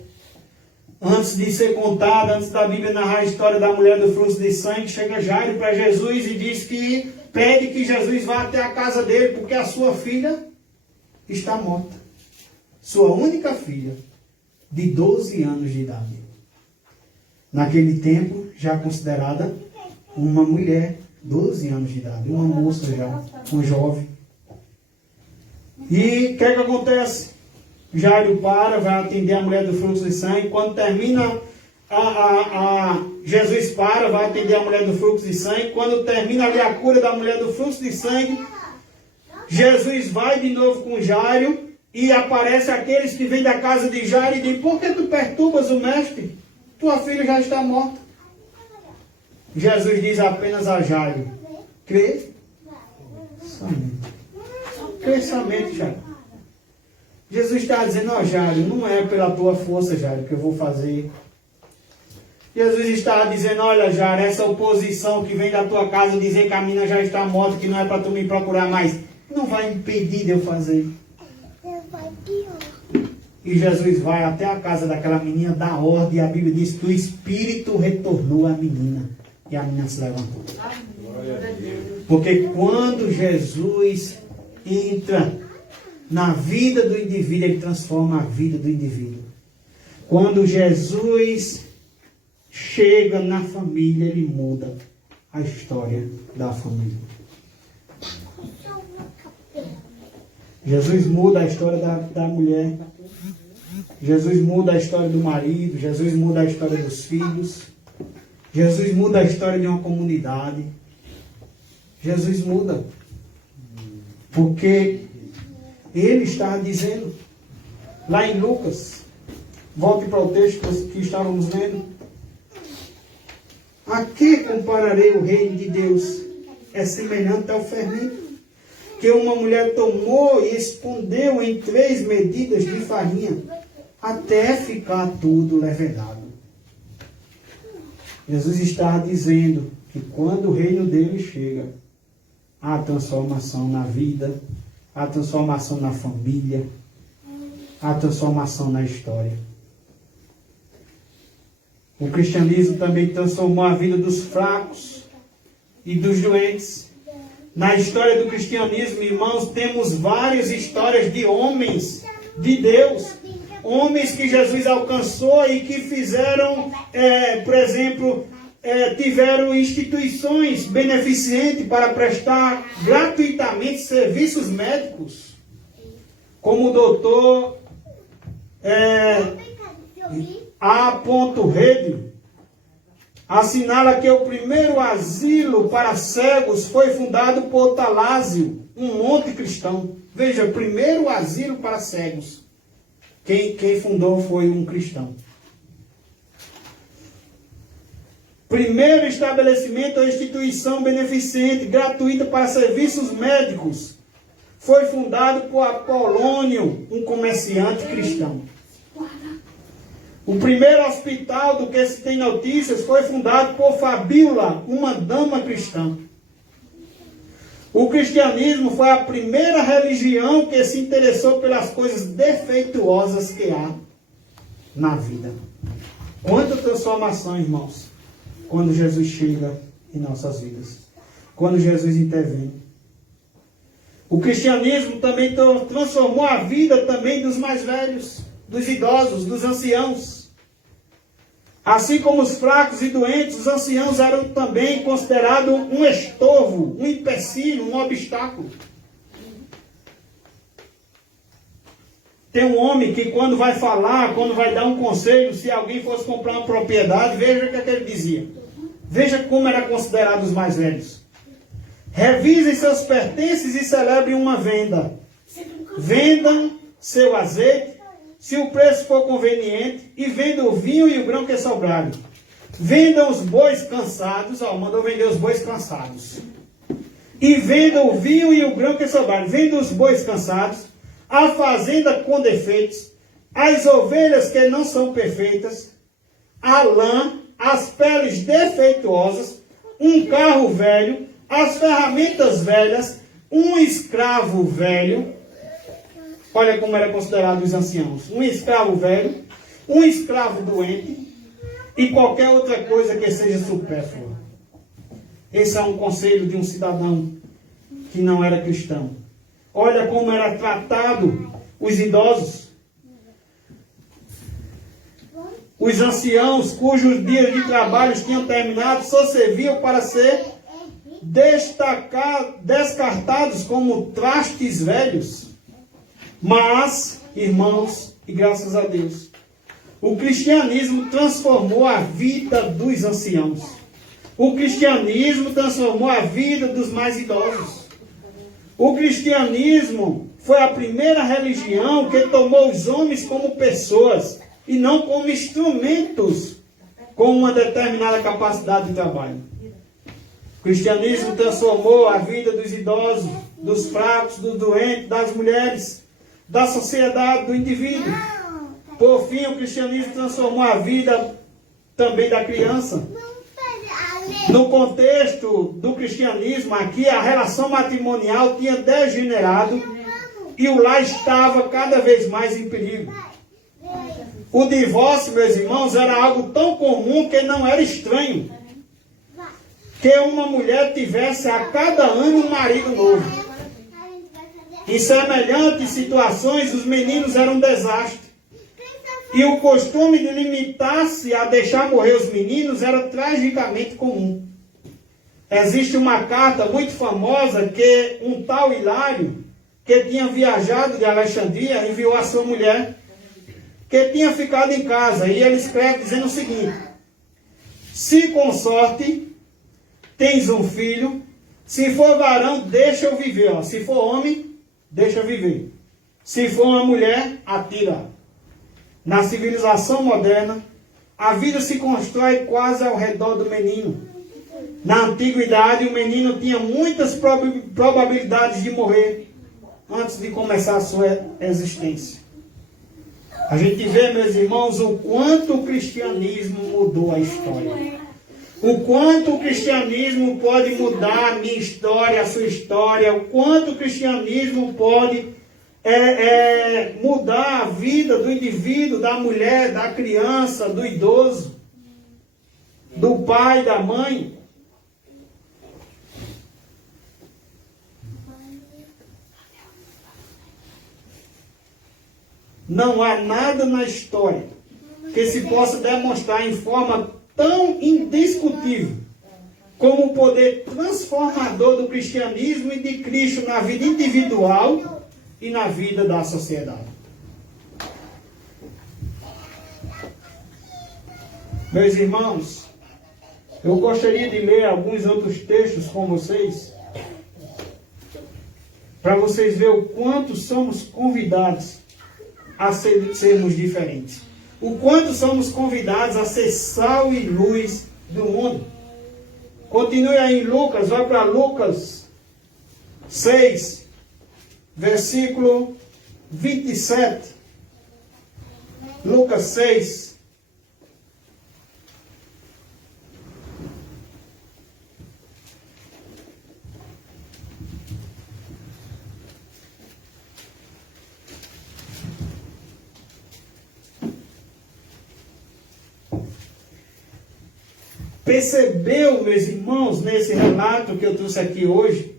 Antes de ser contada, antes da Bíblia narrar a história da mulher do fluxo de sangue, chega Jairo para Jesus e diz que pede que Jesus vá até a casa dele, porque a sua filha está morta. Sua única filha, de 12 anos de idade. Naquele tempo, já considerada uma mulher, 12 anos de idade, uma moça já, um jovem. E o que é que acontece? Jairo para, vai atender a mulher do fluxo de sangue. Quando termina, Jesus para, vai atender a mulher do fluxo de sangue. Quando termina ali a cura da mulher do fluxo de sangue, Jesus vai de novo com Jairo e aparece aqueles que vêm da casa de Jairo e dizem, por que tu perturbas o mestre? Tua filha já está morta. Jesus diz apenas a Jairo, crê somente. Crê somente, Jairo. Jesus está dizendo, ó Jairo, não é pela tua força, Jairo, que eu vou fazer. Jesus estava dizendo, olha, Jara, essa oposição que vem da tua casa dizer que a menina já está morta, que não é para tu me procurar mais, não vai impedir de eu fazer. E Jesus vai até a casa daquela menina, dá ordem, e a Bíblia diz que o Espírito retornou à menina. E a menina se levantou. Porque quando Jesus entra na vida do indivíduo, ele transforma a vida do indivíduo. Quando Jesus chega na família, ele muda a história da família. Jesus muda a história da mulher. Jesus muda a história do marido. Jesus muda a história dos filhos. Jesus muda a história de uma comunidade. Jesus muda. Porque ele está dizendo, lá em Lucas, volte para o texto que estávamos lendo. A que compararei o reino de Deus? É semelhante ao fermento que uma mulher tomou e escondeu em 3 medidas de farinha, até ficar tudo levedado. Jesus está dizendo que quando o reino dele chega, há transformação na vida, há transformação na família, há transformação na história. O cristianismo também transformou a vida dos fracos e dos doentes. Na história do cristianismo, irmãos, temos várias histórias de homens de Deus. Homens que Jesus alcançou e que fizeram, por exemplo, tiveram instituições beneficentes para prestar gratuitamente serviços médicos. Como o doutor A. Rede assinala que o primeiro asilo para cegos foi fundado por Talásio, um monte cristão. Veja, o primeiro asilo para cegos. Quem fundou foi um cristão. Primeiro estabelecimento ou instituição beneficente gratuita para serviços médicos foi fundado por Apolônio, um comerciante cristão. O primeiro hospital do que se tem notícias foi fundado por Fabíola, uma dama cristã. O cristianismo foi a primeira religião que se interessou pelas coisas defeituosas que há na vida. Quanta transformação, irmãos, quando Jesus chega em nossas vidas. Quando Jesus intervém. O cristianismo também transformou a vida também dos mais velhos, dos idosos, dos anciãos. Assim como os fracos e doentes, os anciãos eram também considerados um estorvo, um empecilho, um obstáculo. Tem um homem que quando vai falar, quando vai dar um conselho, se alguém fosse comprar uma propriedade, veja o que ele dizia. Veja como era considerado os mais velhos. Revisem seus pertences e celebrem uma venda. Vendam seu azeite, se o preço for conveniente, e vendam o vinho e o grão que sobrarem. Vendam os bois cansados, mandou vender os bois cansados. E vendam o vinho e o grão que sobrarem. Vendam os bois cansados, a fazenda com defeitos, as ovelhas que não são perfeitas, a lã, as peles defeituosas, um carro velho, as ferramentas velhas, um escravo velho. Olha como era considerado os anciãos. Um escravo velho, um escravo doente e qualquer outra coisa que seja supérflua. Esse é um conselho de um cidadão que não era cristão. Olha como era tratado os idosos. Os anciãos cujos dias de trabalho tinham terminado só serviam para ser descartados como trastes velhos. Mas, irmãos, e graças a Deus, o cristianismo transformou a vida dos anciãos. O cristianismo transformou a vida dos mais idosos. O cristianismo foi a primeira religião que tomou os homens como pessoas e não como instrumentos com uma determinada capacidade de trabalho. O cristianismo transformou a vida dos idosos, dos fracos, dos doentes, das mulheres, da sociedade, do indivíduo. Por fim, o cristianismo transformou a vida também da criança. No contexto do cristianismo aqui, a relação matrimonial tinha degenerado e o lar estava cada vez mais em perigo. O divórcio, meus irmãos, era algo tão comum que não era estranho que uma mulher tivesse a cada ano um marido novo. Em semelhantes situações, os meninos eram um desastre. E o costume de limitar-se a deixar morrer os meninos era tragicamente comum. Existe uma carta muito famosa que um tal Hilário, que tinha viajado de Alexandria, enviou à sua mulher, que tinha ficado em casa. E ele escreve dizendo o seguinte: se com sorte tens um filho, se for varão, deixa eu viver. Ó. Se for homem, deixa eu viver. Se for uma mulher, atira. Na civilização moderna, a vida se constrói quase ao redor do menino. Na antiguidade, o menino tinha muitas probabilidades de morrer antes de começar a sua existência. A gente vê, meus irmãos, o quanto o cristianismo mudou a história. O quanto o cristianismo pode mudar a minha história, a sua história. O quanto o cristianismo pode mudar a vida do indivíduo, da mulher, da criança, do idoso, do pai, da mãe. Não há nada na história que se possa demonstrar em forma tão indiscutível como o poder transformador do cristianismo e de Cristo na vida individual e na vida da sociedade. Meus irmãos, eu gostaria de ler alguns outros textos com vocês, para vocês verem o quanto somos convidados a sermos diferentes. O quanto somos convidados a ser sal e luz do mundo. Continue aí em Lucas, vai para Lucas 6, versículo 27. Lucas 6. Percebeu, meus irmãos, nesse relato que eu trouxe aqui hoje,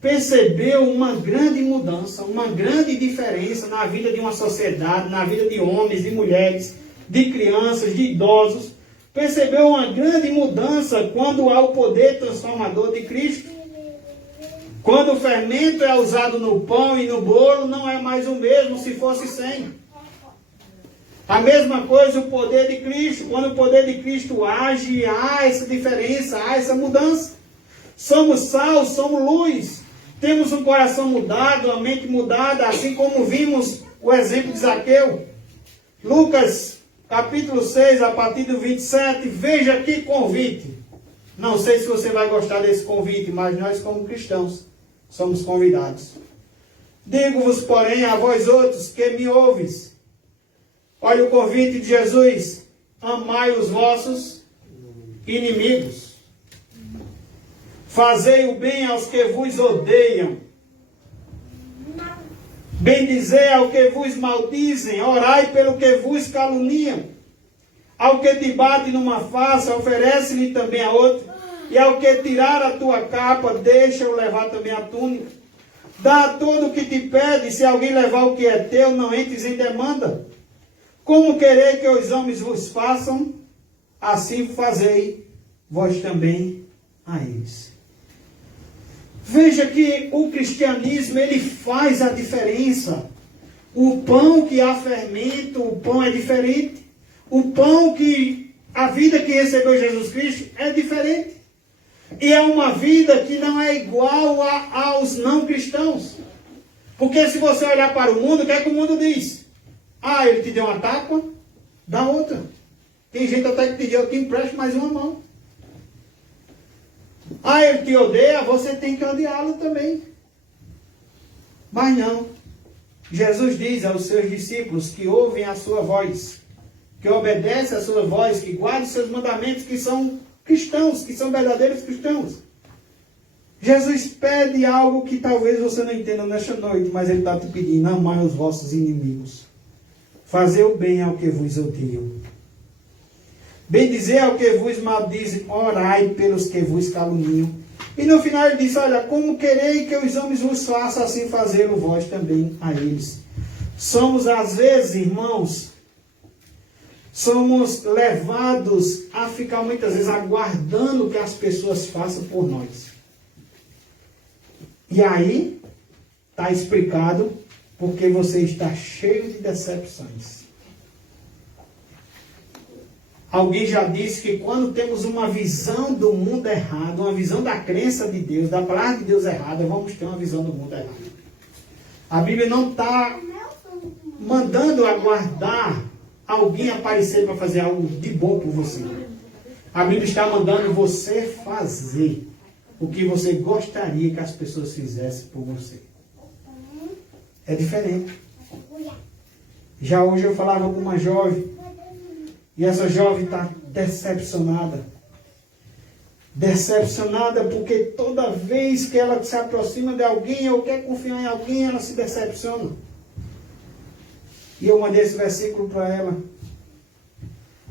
percebeu uma grande mudança, uma grande diferença na vida de uma sociedade, na vida de homens, de mulheres, de crianças, de idosos. Percebeu uma grande mudança quando há o poder transformador de Cristo. Quando o fermento é usado no pão e no bolo, não é mais o mesmo se fosse sem. A mesma coisa o poder de Cristo. Quando o poder de Cristo age, há essa diferença, há essa mudança. Somos sal, somos luz. Temos um coração mudado, uma mente mudada, assim como vimos o exemplo de Zaqueu. Lucas, capítulo 6, a partir do 27, veja que convite. Não sei se você vai gostar desse convite, mas nós como cristãos somos convidados. Digo-vos, porém, a vós outros que me ouves. Olha o convite de Jesus: amai os vossos inimigos. Fazei o bem aos que vos odeiam. Bendizei ao que vos maldizem. Orai pelo que vos caluniam. Ao que te bate numa face, oferece-lhe também a outra. E ao que tirar a tua capa, deixa-o levar também a túnica. Dá todo o que te pede. Se alguém levar o que é teu, não entres em demanda. Como querer que os homens vos façam, assim fazei vós também a eles. Veja que o cristianismo, ele faz a diferença. O pão que há fermento, o pão é diferente. O pão que, a vida que recebeu Jesus Cristo é diferente. E é uma vida que não é igual aos não cristãos. Porque se você olhar para o mundo, o que é que o mundo diz? Ah, ele te deu uma tapa, dá outra. Tem gente até que pediu, eu te empresto mais uma mão. Ah, ele te odeia, você tem que odiá-lo também. Mas não. Jesus diz aos seus discípulos que ouvem a sua voz, que obedece a sua voz, que guarda os seus mandamentos, que são cristãos, que são verdadeiros cristãos. Jesus pede algo que talvez você não entenda nesta noite, mas Ele está te pedindo: amai os vossos inimigos. Fazer o bem ao que vos odeiam. Bendizer ao que vos maldizem, orai pelos que vos caluniam. E no final ele diz: olha, como querei que os homens vos façam, assim fazê-lo vós também a eles. Somos às vezes, irmãos, somos levados a ficar muitas vezes aguardando que as pessoas façam por nós. E aí, está explicado porque você está cheio de decepções. Alguém já disse que quando temos uma visão do mundo errado, uma visão da crença de Deus, da palavra de Deus errada, vamos ter uma visão do mundo errada. A Bíblia não está mandando aguardar alguém aparecer para fazer algo de bom por você. A Bíblia está mandando você fazer o que você gostaria que as pessoas fizessem por você. É diferente. Já hoje eu falava com uma jovem, e essa jovem está decepcionada. Decepcionada porque toda vez que ela se aproxima de alguém ou quer confiar em alguém, ela se decepciona. E eu mandei esse versículo para ela.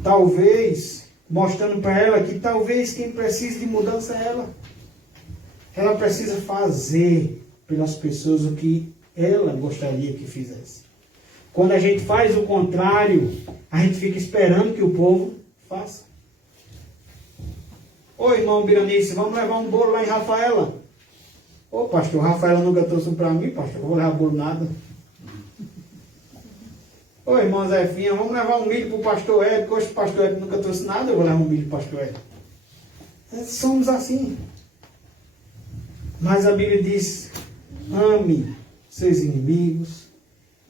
Talvez, mostrando para ela que talvez quem precise de mudança é ela. Ela precisa fazer pelas pessoas o que ela gostaria que fizesse. Quando a gente faz o contrário, a gente fica esperando que o povo faça. Ô irmão Biranice, vamos levar um bolo lá em Rafaela? Ô pastor, Rafaela nunca trouxe um para mim, pastor, eu vou levar bolo nada. Ô irmão Zefinha, vamos levar um milho para o pastor Ed, porque hoje o pastor Ed nunca trouxe nada, eu vou levar um milho para o pastor Ed. Somos assim. Mas a Bíblia diz: ame seus inimigos,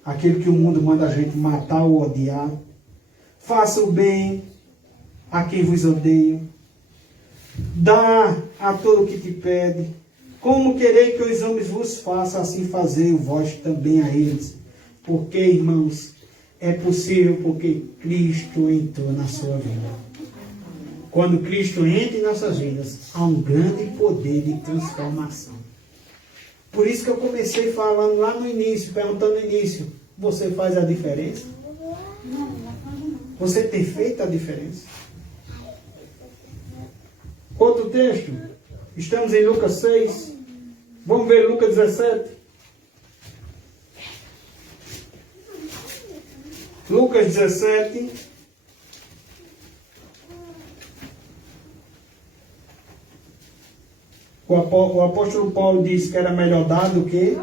aquele que o mundo manda a gente matar ou odiar. Faça o bem a quem vos odeia. Dá a todo o que te pede. Como querei que os homens vos façam, assim fazer vós também a eles. Porque, irmãos, é possível porque Cristo entrou na sua vida. Quando Cristo entra em nossas vidas, há um grande poder de transformação. Por isso que eu comecei falando lá no início, perguntando no início: você faz a diferença? Você tem feito a diferença? Outro texto, estamos em Lucas 6, vamos ver Lucas 17. Lucas 17. O apóstolo Paulo disse que era melhor dar do que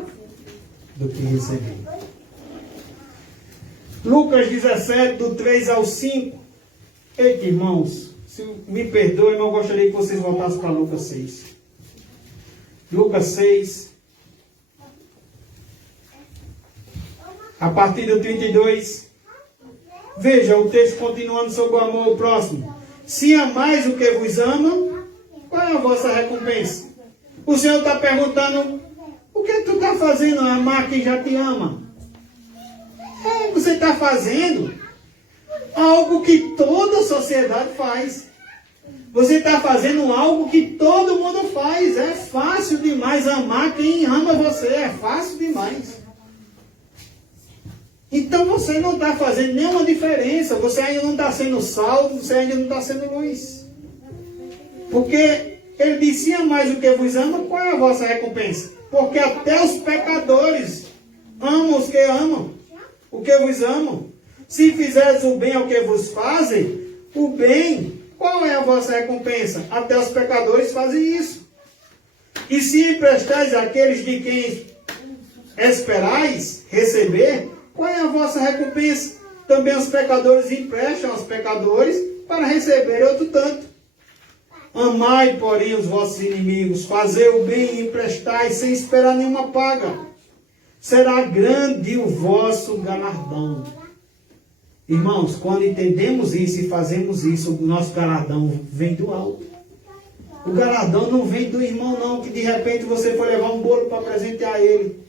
receber. Lucas 17, do 3 ao 5. Eita, irmãos, se me perdoem, eu gostaria que vocês voltassem para Lucas 6. Lucas 6, a partir do 32. Veja o texto continuando sobre o amor ao próximo. Se amais o que vos ama, qual é a vossa recompensa? O Senhor está perguntando: o que tu está fazendo a amar quem já te ama? Você está fazendo algo que toda a sociedade faz. Você está fazendo algo que todo mundo faz. É fácil demais amar quem ama você. É fácil demais. Então você não está fazendo nenhuma diferença. Você ainda não está sendo sal. Você ainda não está sendo luz. Porque ele disse: se amais o que vos ama, qual é a vossa recompensa? Porque até os pecadores amam os que amam, o que vos amam. Se fizeres o bem ao que vos fazem, o bem, qual é a vossa recompensa? Até os pecadores fazem isso. E se emprestais àqueles de quem esperais receber, qual é a vossa recompensa? Também os pecadores emprestam aos pecadores para receber outro tanto. Amai, porém, os vossos inimigos, fazei o bem e emprestai sem esperar nenhuma paga. Será grande o vosso galardão. Irmãos, quando entendemos isso e fazemos isso, o nosso galardão vem do alto. O galardão não vem do irmão, não, que de repente você foi levar um bolo para presentear ele.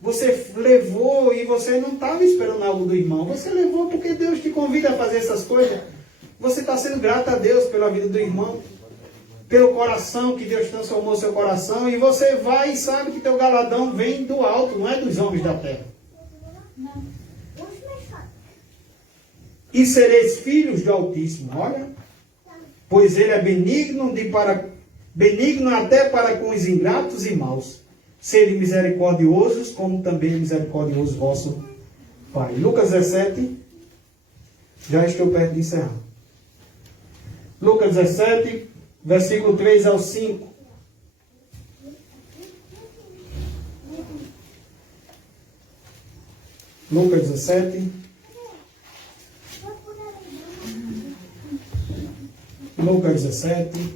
Você levou e você não estava esperando algo do irmão. Você levou porque Deus te convida a fazer essas coisas. Você está sendo grato a Deus pela vida do irmão. Pelo coração que Deus transformou seu coração. E você vai e sabe que teu galardão vem do alto, não é dos homens da terra. E sereis filhos do Altíssimo. Olha. Pois ele é benigno até para com os ingratos e maus. Sede misericordiosos, como também é misericordioso vosso Pai. Lucas 17. Já estou perto de encerrar. Lucas 17, versículo 3 ao 5. Lucas 17. Lucas 17,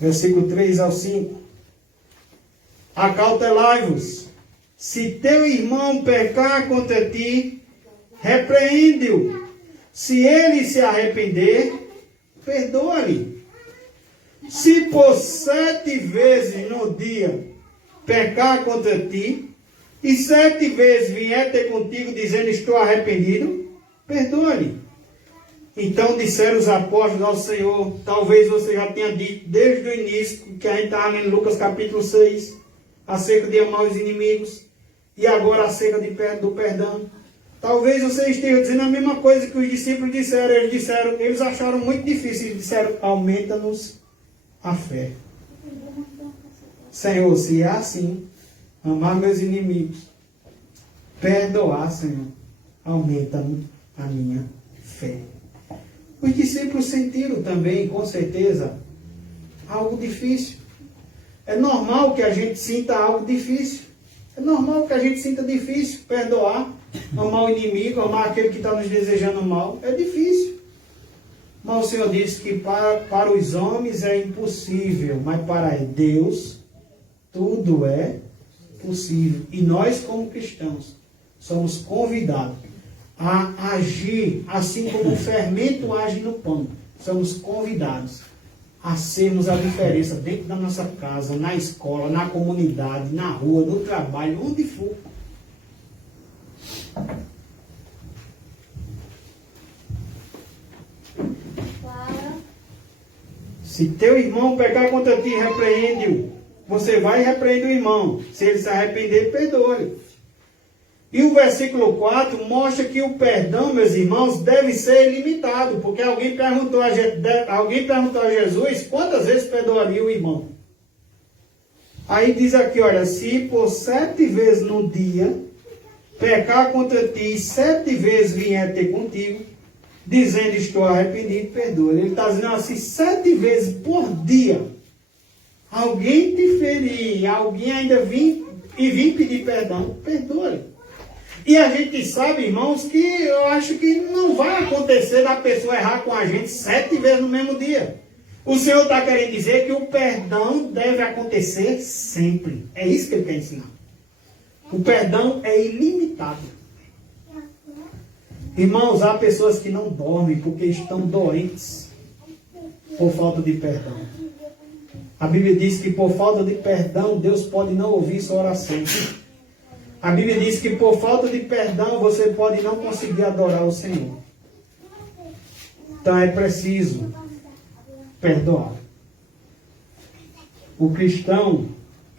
versículo 3 ao 5. Acautelai-vos, se teu irmão pecar contra ti, repreende-o. Se ele se arrepender, perdoa-lhe. Se por 7 vezes no dia pecar contra ti, e 7 vezes vier ter contigo dizendo estou arrependido, perdoa-lhe. Então disseram os apóstolos ao Senhor, talvez você já tenha dito desde o início, que a gente estava lendo Lucas capítulo 6, acerca de amar os inimigos, e agora acerca do perdão. Talvez você esteja dizendo a mesma coisa que os discípulos disseram. Eles acharam muito difícil, eles disseram, aumenta-nos a fé. Senhor, se é assim, amar meus inimigos, perdoar, Senhor, aumenta-me a minha fé. Os discípulos sentiram também, com certeza, algo difícil. É normal que a gente sinta algo difícil. É normal que a gente sinta difícil perdoar, amar o inimigo, amar aquele que está nos desejando mal. É difícil. Mas o Senhor disse que para os homens é impossível, mas para Deus tudo é possível. E nós, como cristãos, somos convidados a agir assim como o fermento age no pão. Somos convidados a sermos a diferença dentro da nossa casa, na escola, na comunidade, na rua, no trabalho, onde for. Se teu irmão pecar contra ti, repreende-o. Você vai e repreende o irmão. Se ele se arrepender, perdoa-lhe. E o versículo 4 mostra que o perdão, meus irmãos, deve ser ilimitado. Porque alguém perguntou a Jesus quantas vezes perdoaria o irmão. Aí diz aqui, olha, se por 7 vezes no dia pecar contra ti e 7 vezes vier ter contigo, dizendo estou arrependido, perdoa. Ele está dizendo assim, 7 vezes por dia. Alguém te ferir, alguém ainda vir pedir perdão, perdoa-lhe. E a gente sabe, irmãos, que eu acho que não vai acontecer da pessoa errar com a gente 7 vezes no mesmo dia. O Senhor está querendo dizer que o perdão deve acontecer sempre. É isso que Ele quer ensinar. O perdão é ilimitado. Irmãos, há pessoas que não dormem porque estão doentes por falta de perdão. A Bíblia diz que por falta de perdão, Deus pode não ouvir sua oração. A Bíblia diz que por falta de perdão, você pode não conseguir adorar o Senhor. Então é preciso perdoar. O cristão,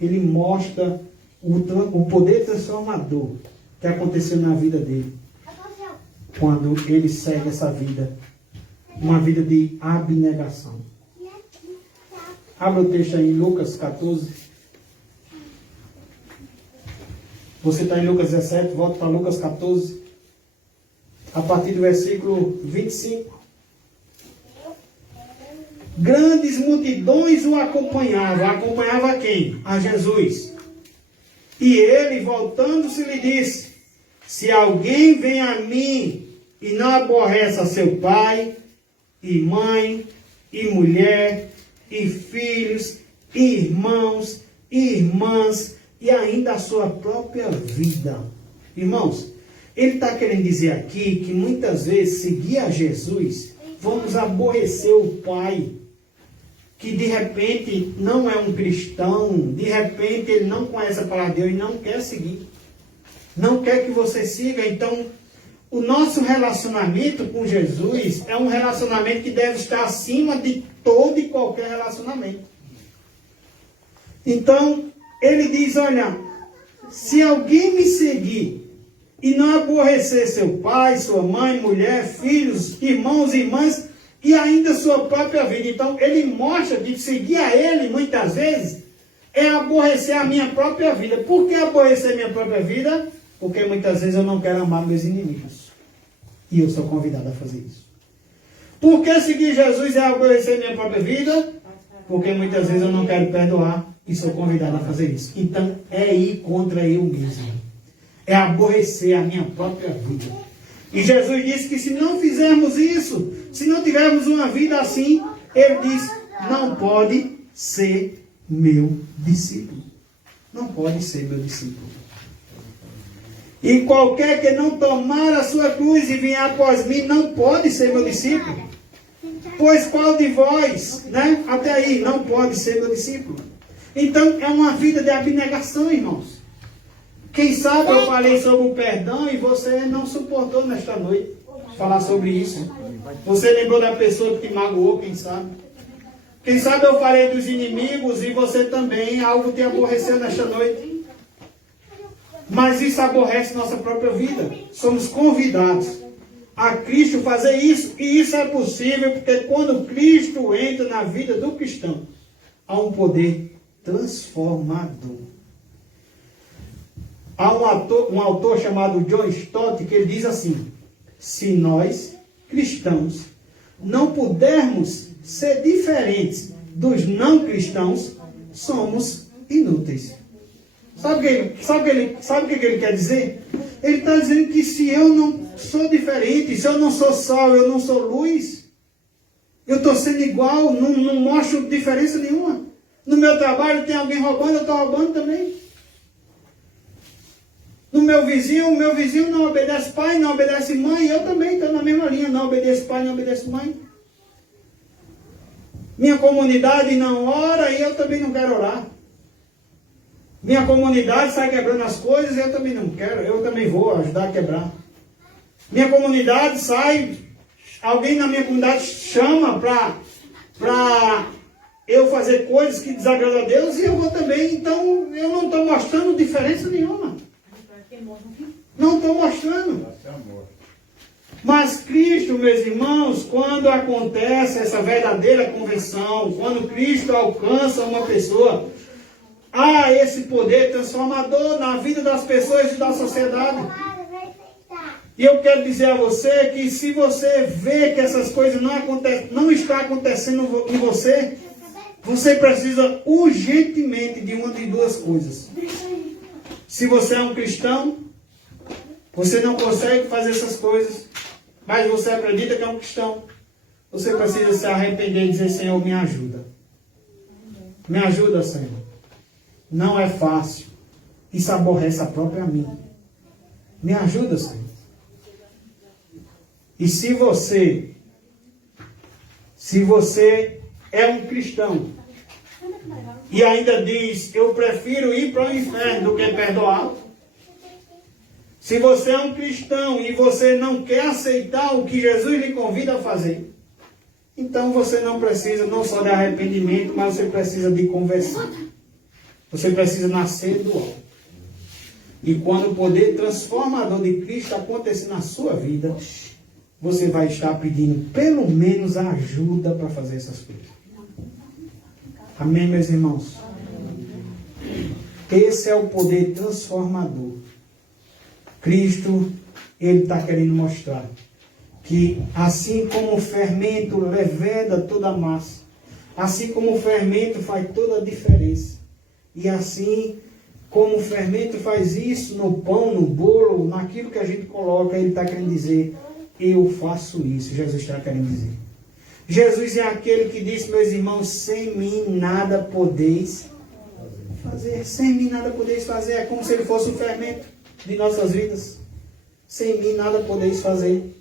ele mostra o poder transformador que aconteceu na vida dele. Quando ele segue essa vida, uma vida de abnegação. Abra o texto aí em Lucas 14. Você está em Lucas 17, volta para Lucas 14. A partir do versículo 25. Grandes multidões o acompanhavam. Acompanhava quem? A Jesus. E ele, voltando-se, lhe disse: se alguém vem a mim e não aborrece a seu pai, e mãe, e mulher, e filhos, e irmãos, e irmãs, e ainda a sua própria vida. Irmãos, ele está querendo dizer aqui que muitas vezes seguir a Jesus, vamos aborrecer o pai, que de repente não é um cristão, de repente ele não conhece a palavra de Deus e não quer seguir. Não quer que você siga. Então, o nosso relacionamento com Jesus é um relacionamento que deve estar acima de todo e qualquer relacionamento. Então, ele diz, olha, se alguém me seguir e não aborrecer seu pai, sua mãe, mulher, filhos, irmãos e irmãs, e ainda sua própria vida. Então, ele mostra que seguir a ele, muitas vezes, é aborrecer a minha própria vida. Por que aborrecer a minha própria vida? Porque muitas vezes eu não quero amar meus inimigos. E eu sou convidado a fazer isso. Por que seguir Jesus é aborrecer minha própria vida? Porque muitas vezes eu não quero perdoar e sou convidado a fazer isso. Então, é ir contra eu mesmo. É aborrecer a minha própria vida. E Jesus disse que se não fizermos isso, se não tivermos uma vida assim, ele diz, não pode ser meu discípulo. Não pode ser meu discípulo. E qualquer que não tomar a sua cruz e vier após mim, não pode ser meu discípulo. Pois qual de vós, né? Até aí, não pode ser meu discípulo. Então, é uma vida de abnegação, irmãos. Quem sabe eu falei sobre o perdão e você não suportou nesta noite falar sobre isso. Você lembrou da pessoa que te magoou, quem sabe? Quem sabe eu falei dos inimigos e você também, algo te aborreceu nesta noite. Mas isso aborrece nossa própria vida. Somos convidados a Cristo fazer isso. E isso é possível porque quando Cristo entra na vida do cristão, há um poder transformador. Há um autor chamado John Stott que ele diz assim: se nós, cristãos, não pudermos ser diferentes dos não cristãos, somos inúteis. Sabe o que ele quer dizer? Ele está dizendo que se eu não sou diferente, se eu não sou sal, eu não sou luz, eu estou sendo igual, não mostro diferença nenhuma. No meu trabalho tem alguém roubando, eu estou roubando também. No meu vizinho não obedece pai, não obedece mãe, eu também estou na mesma linha, não obedeço pai, não obedeço mãe. Minha comunidade não ora e eu também não quero orar. Minha comunidade sai quebrando as coisas e eu também não quero, eu também vou ajudar a quebrar. Minha comunidade sai, alguém na minha comunidade chama para eu fazer coisas que desagradam a Deus e eu vou também. Então eu não estou mostrando diferença nenhuma. Não estou mostrando. Mas Cristo, meus irmãos, quando acontece essa verdadeira conversão, quando Cristo alcança uma pessoa, há esse poder transformador na vida das pessoas e da sociedade. E eu quero dizer a você que se você vê que essas coisas não estão acontecendo em você, você precisa urgentemente de uma de duas coisas. Se você é um cristão, você não consegue fazer essas coisas, mas você acredita que é um cristão, você precisa se arrepender e dizer: Senhor, me ajuda. Me ajuda, Senhor. Não é fácil. Isso aborrece a própria mim. Me ajuda, Senhor. E se você é um cristão e ainda diz: eu prefiro ir para o inferno do que perdoar. Se você é um cristão e você não quer aceitar o que Jesus lhe convida a fazer, então você não precisa não só de arrependimento, mas você precisa de conversão. Você precisa nascer do alto. E quando o poder transformador de Cristo acontecer na sua vida, você vai estar pedindo pelo menos ajuda para fazer essas coisas. Amém, meus irmãos? Esse é o poder transformador. Cristo, ele está querendo mostrar que assim como o fermento leveda toda a massa, assim como o fermento faz toda a diferença, e assim como o fermento faz isso no pão, no bolo, naquilo que a gente coloca, ele está querendo dizer: eu faço isso. Jesus está querendo dizer. Jesus é aquele que disse: meus irmãos, sem mim nada podeis fazer. Sem mim nada podeis fazer. É como se ele fosse o fermento de nossas vidas. Sem mim nada podeis fazer.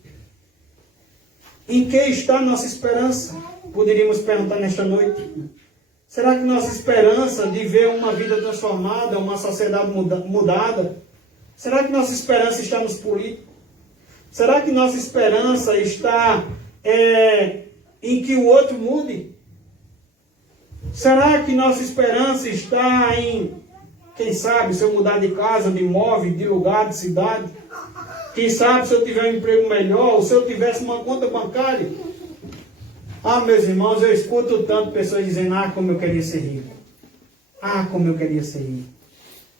Em que está a nossa esperança? Poderíamos perguntar nesta noite. Será que nossa esperança de ver uma vida transformada, uma sociedade mudada, será que nossa esperança está nos políticos? Será que nossa esperança está em que o outro mude? Será que nossa esperança está em, quem sabe, se eu mudar de casa, de imóvel, de lugar, de cidade? Quem sabe se eu tiver um emprego melhor, ou se eu tivesse uma conta bancária? Ah, meus irmãos, eu escuto tanto pessoas dizendo, como eu queria ser rico. Como eu queria ser rico.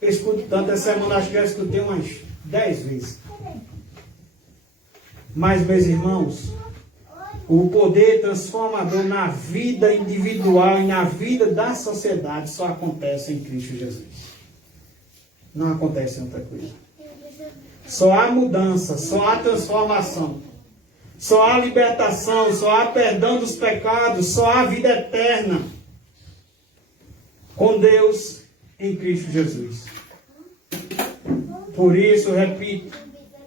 Eu escuto tanto, essa semana acho que eu escutei umas 10 vezes. Mas, meus irmãos, o poder transformador na vida individual e na vida da sociedade só acontece em Cristo Jesus. Não acontece em outra coisa. Só há mudança, só há transformação. Só há libertação, só há perdão dos pecados, só há vida eterna com Deus em Cristo Jesus. Por isso, repito,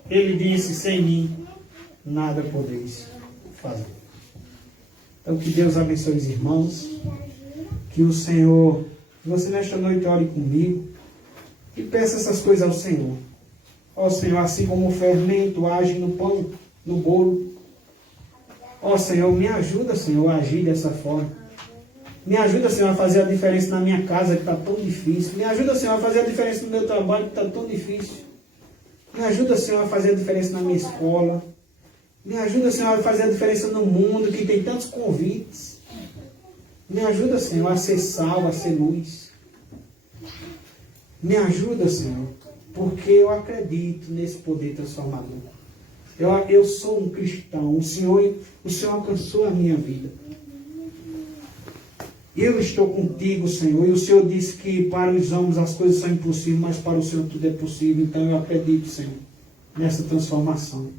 ele disse, sem mim, nada podeis fazer. Então, que Deus abençoe os irmãos, que o Senhor, que você nesta noite ore comigo e peça essas coisas ao Senhor. Ó Senhor, assim como o fermento age no pão, no bolo, ó Senhor, me ajuda, Senhor, a agir dessa forma. Me ajuda, Senhor, a fazer a diferença na minha casa, que está tão difícil. Me ajuda, Senhor, a fazer a diferença no meu trabalho, que está tão difícil. Me ajuda, Senhor, a fazer a diferença na minha escola. Me ajuda, Senhor, a fazer a diferença no mundo, que tem tantos convites. Me ajuda, Senhor, a ser sal, a ser luz. Me ajuda, Senhor, porque eu acredito nesse poder transformador. Eu sou um cristão. O Senhor alcançou a minha vida. Eu estou contigo, Senhor. E o Senhor disse que para os homens as coisas são impossíveis, mas para o Senhor tudo é possível. Então eu acredito, Senhor, nessa transformação.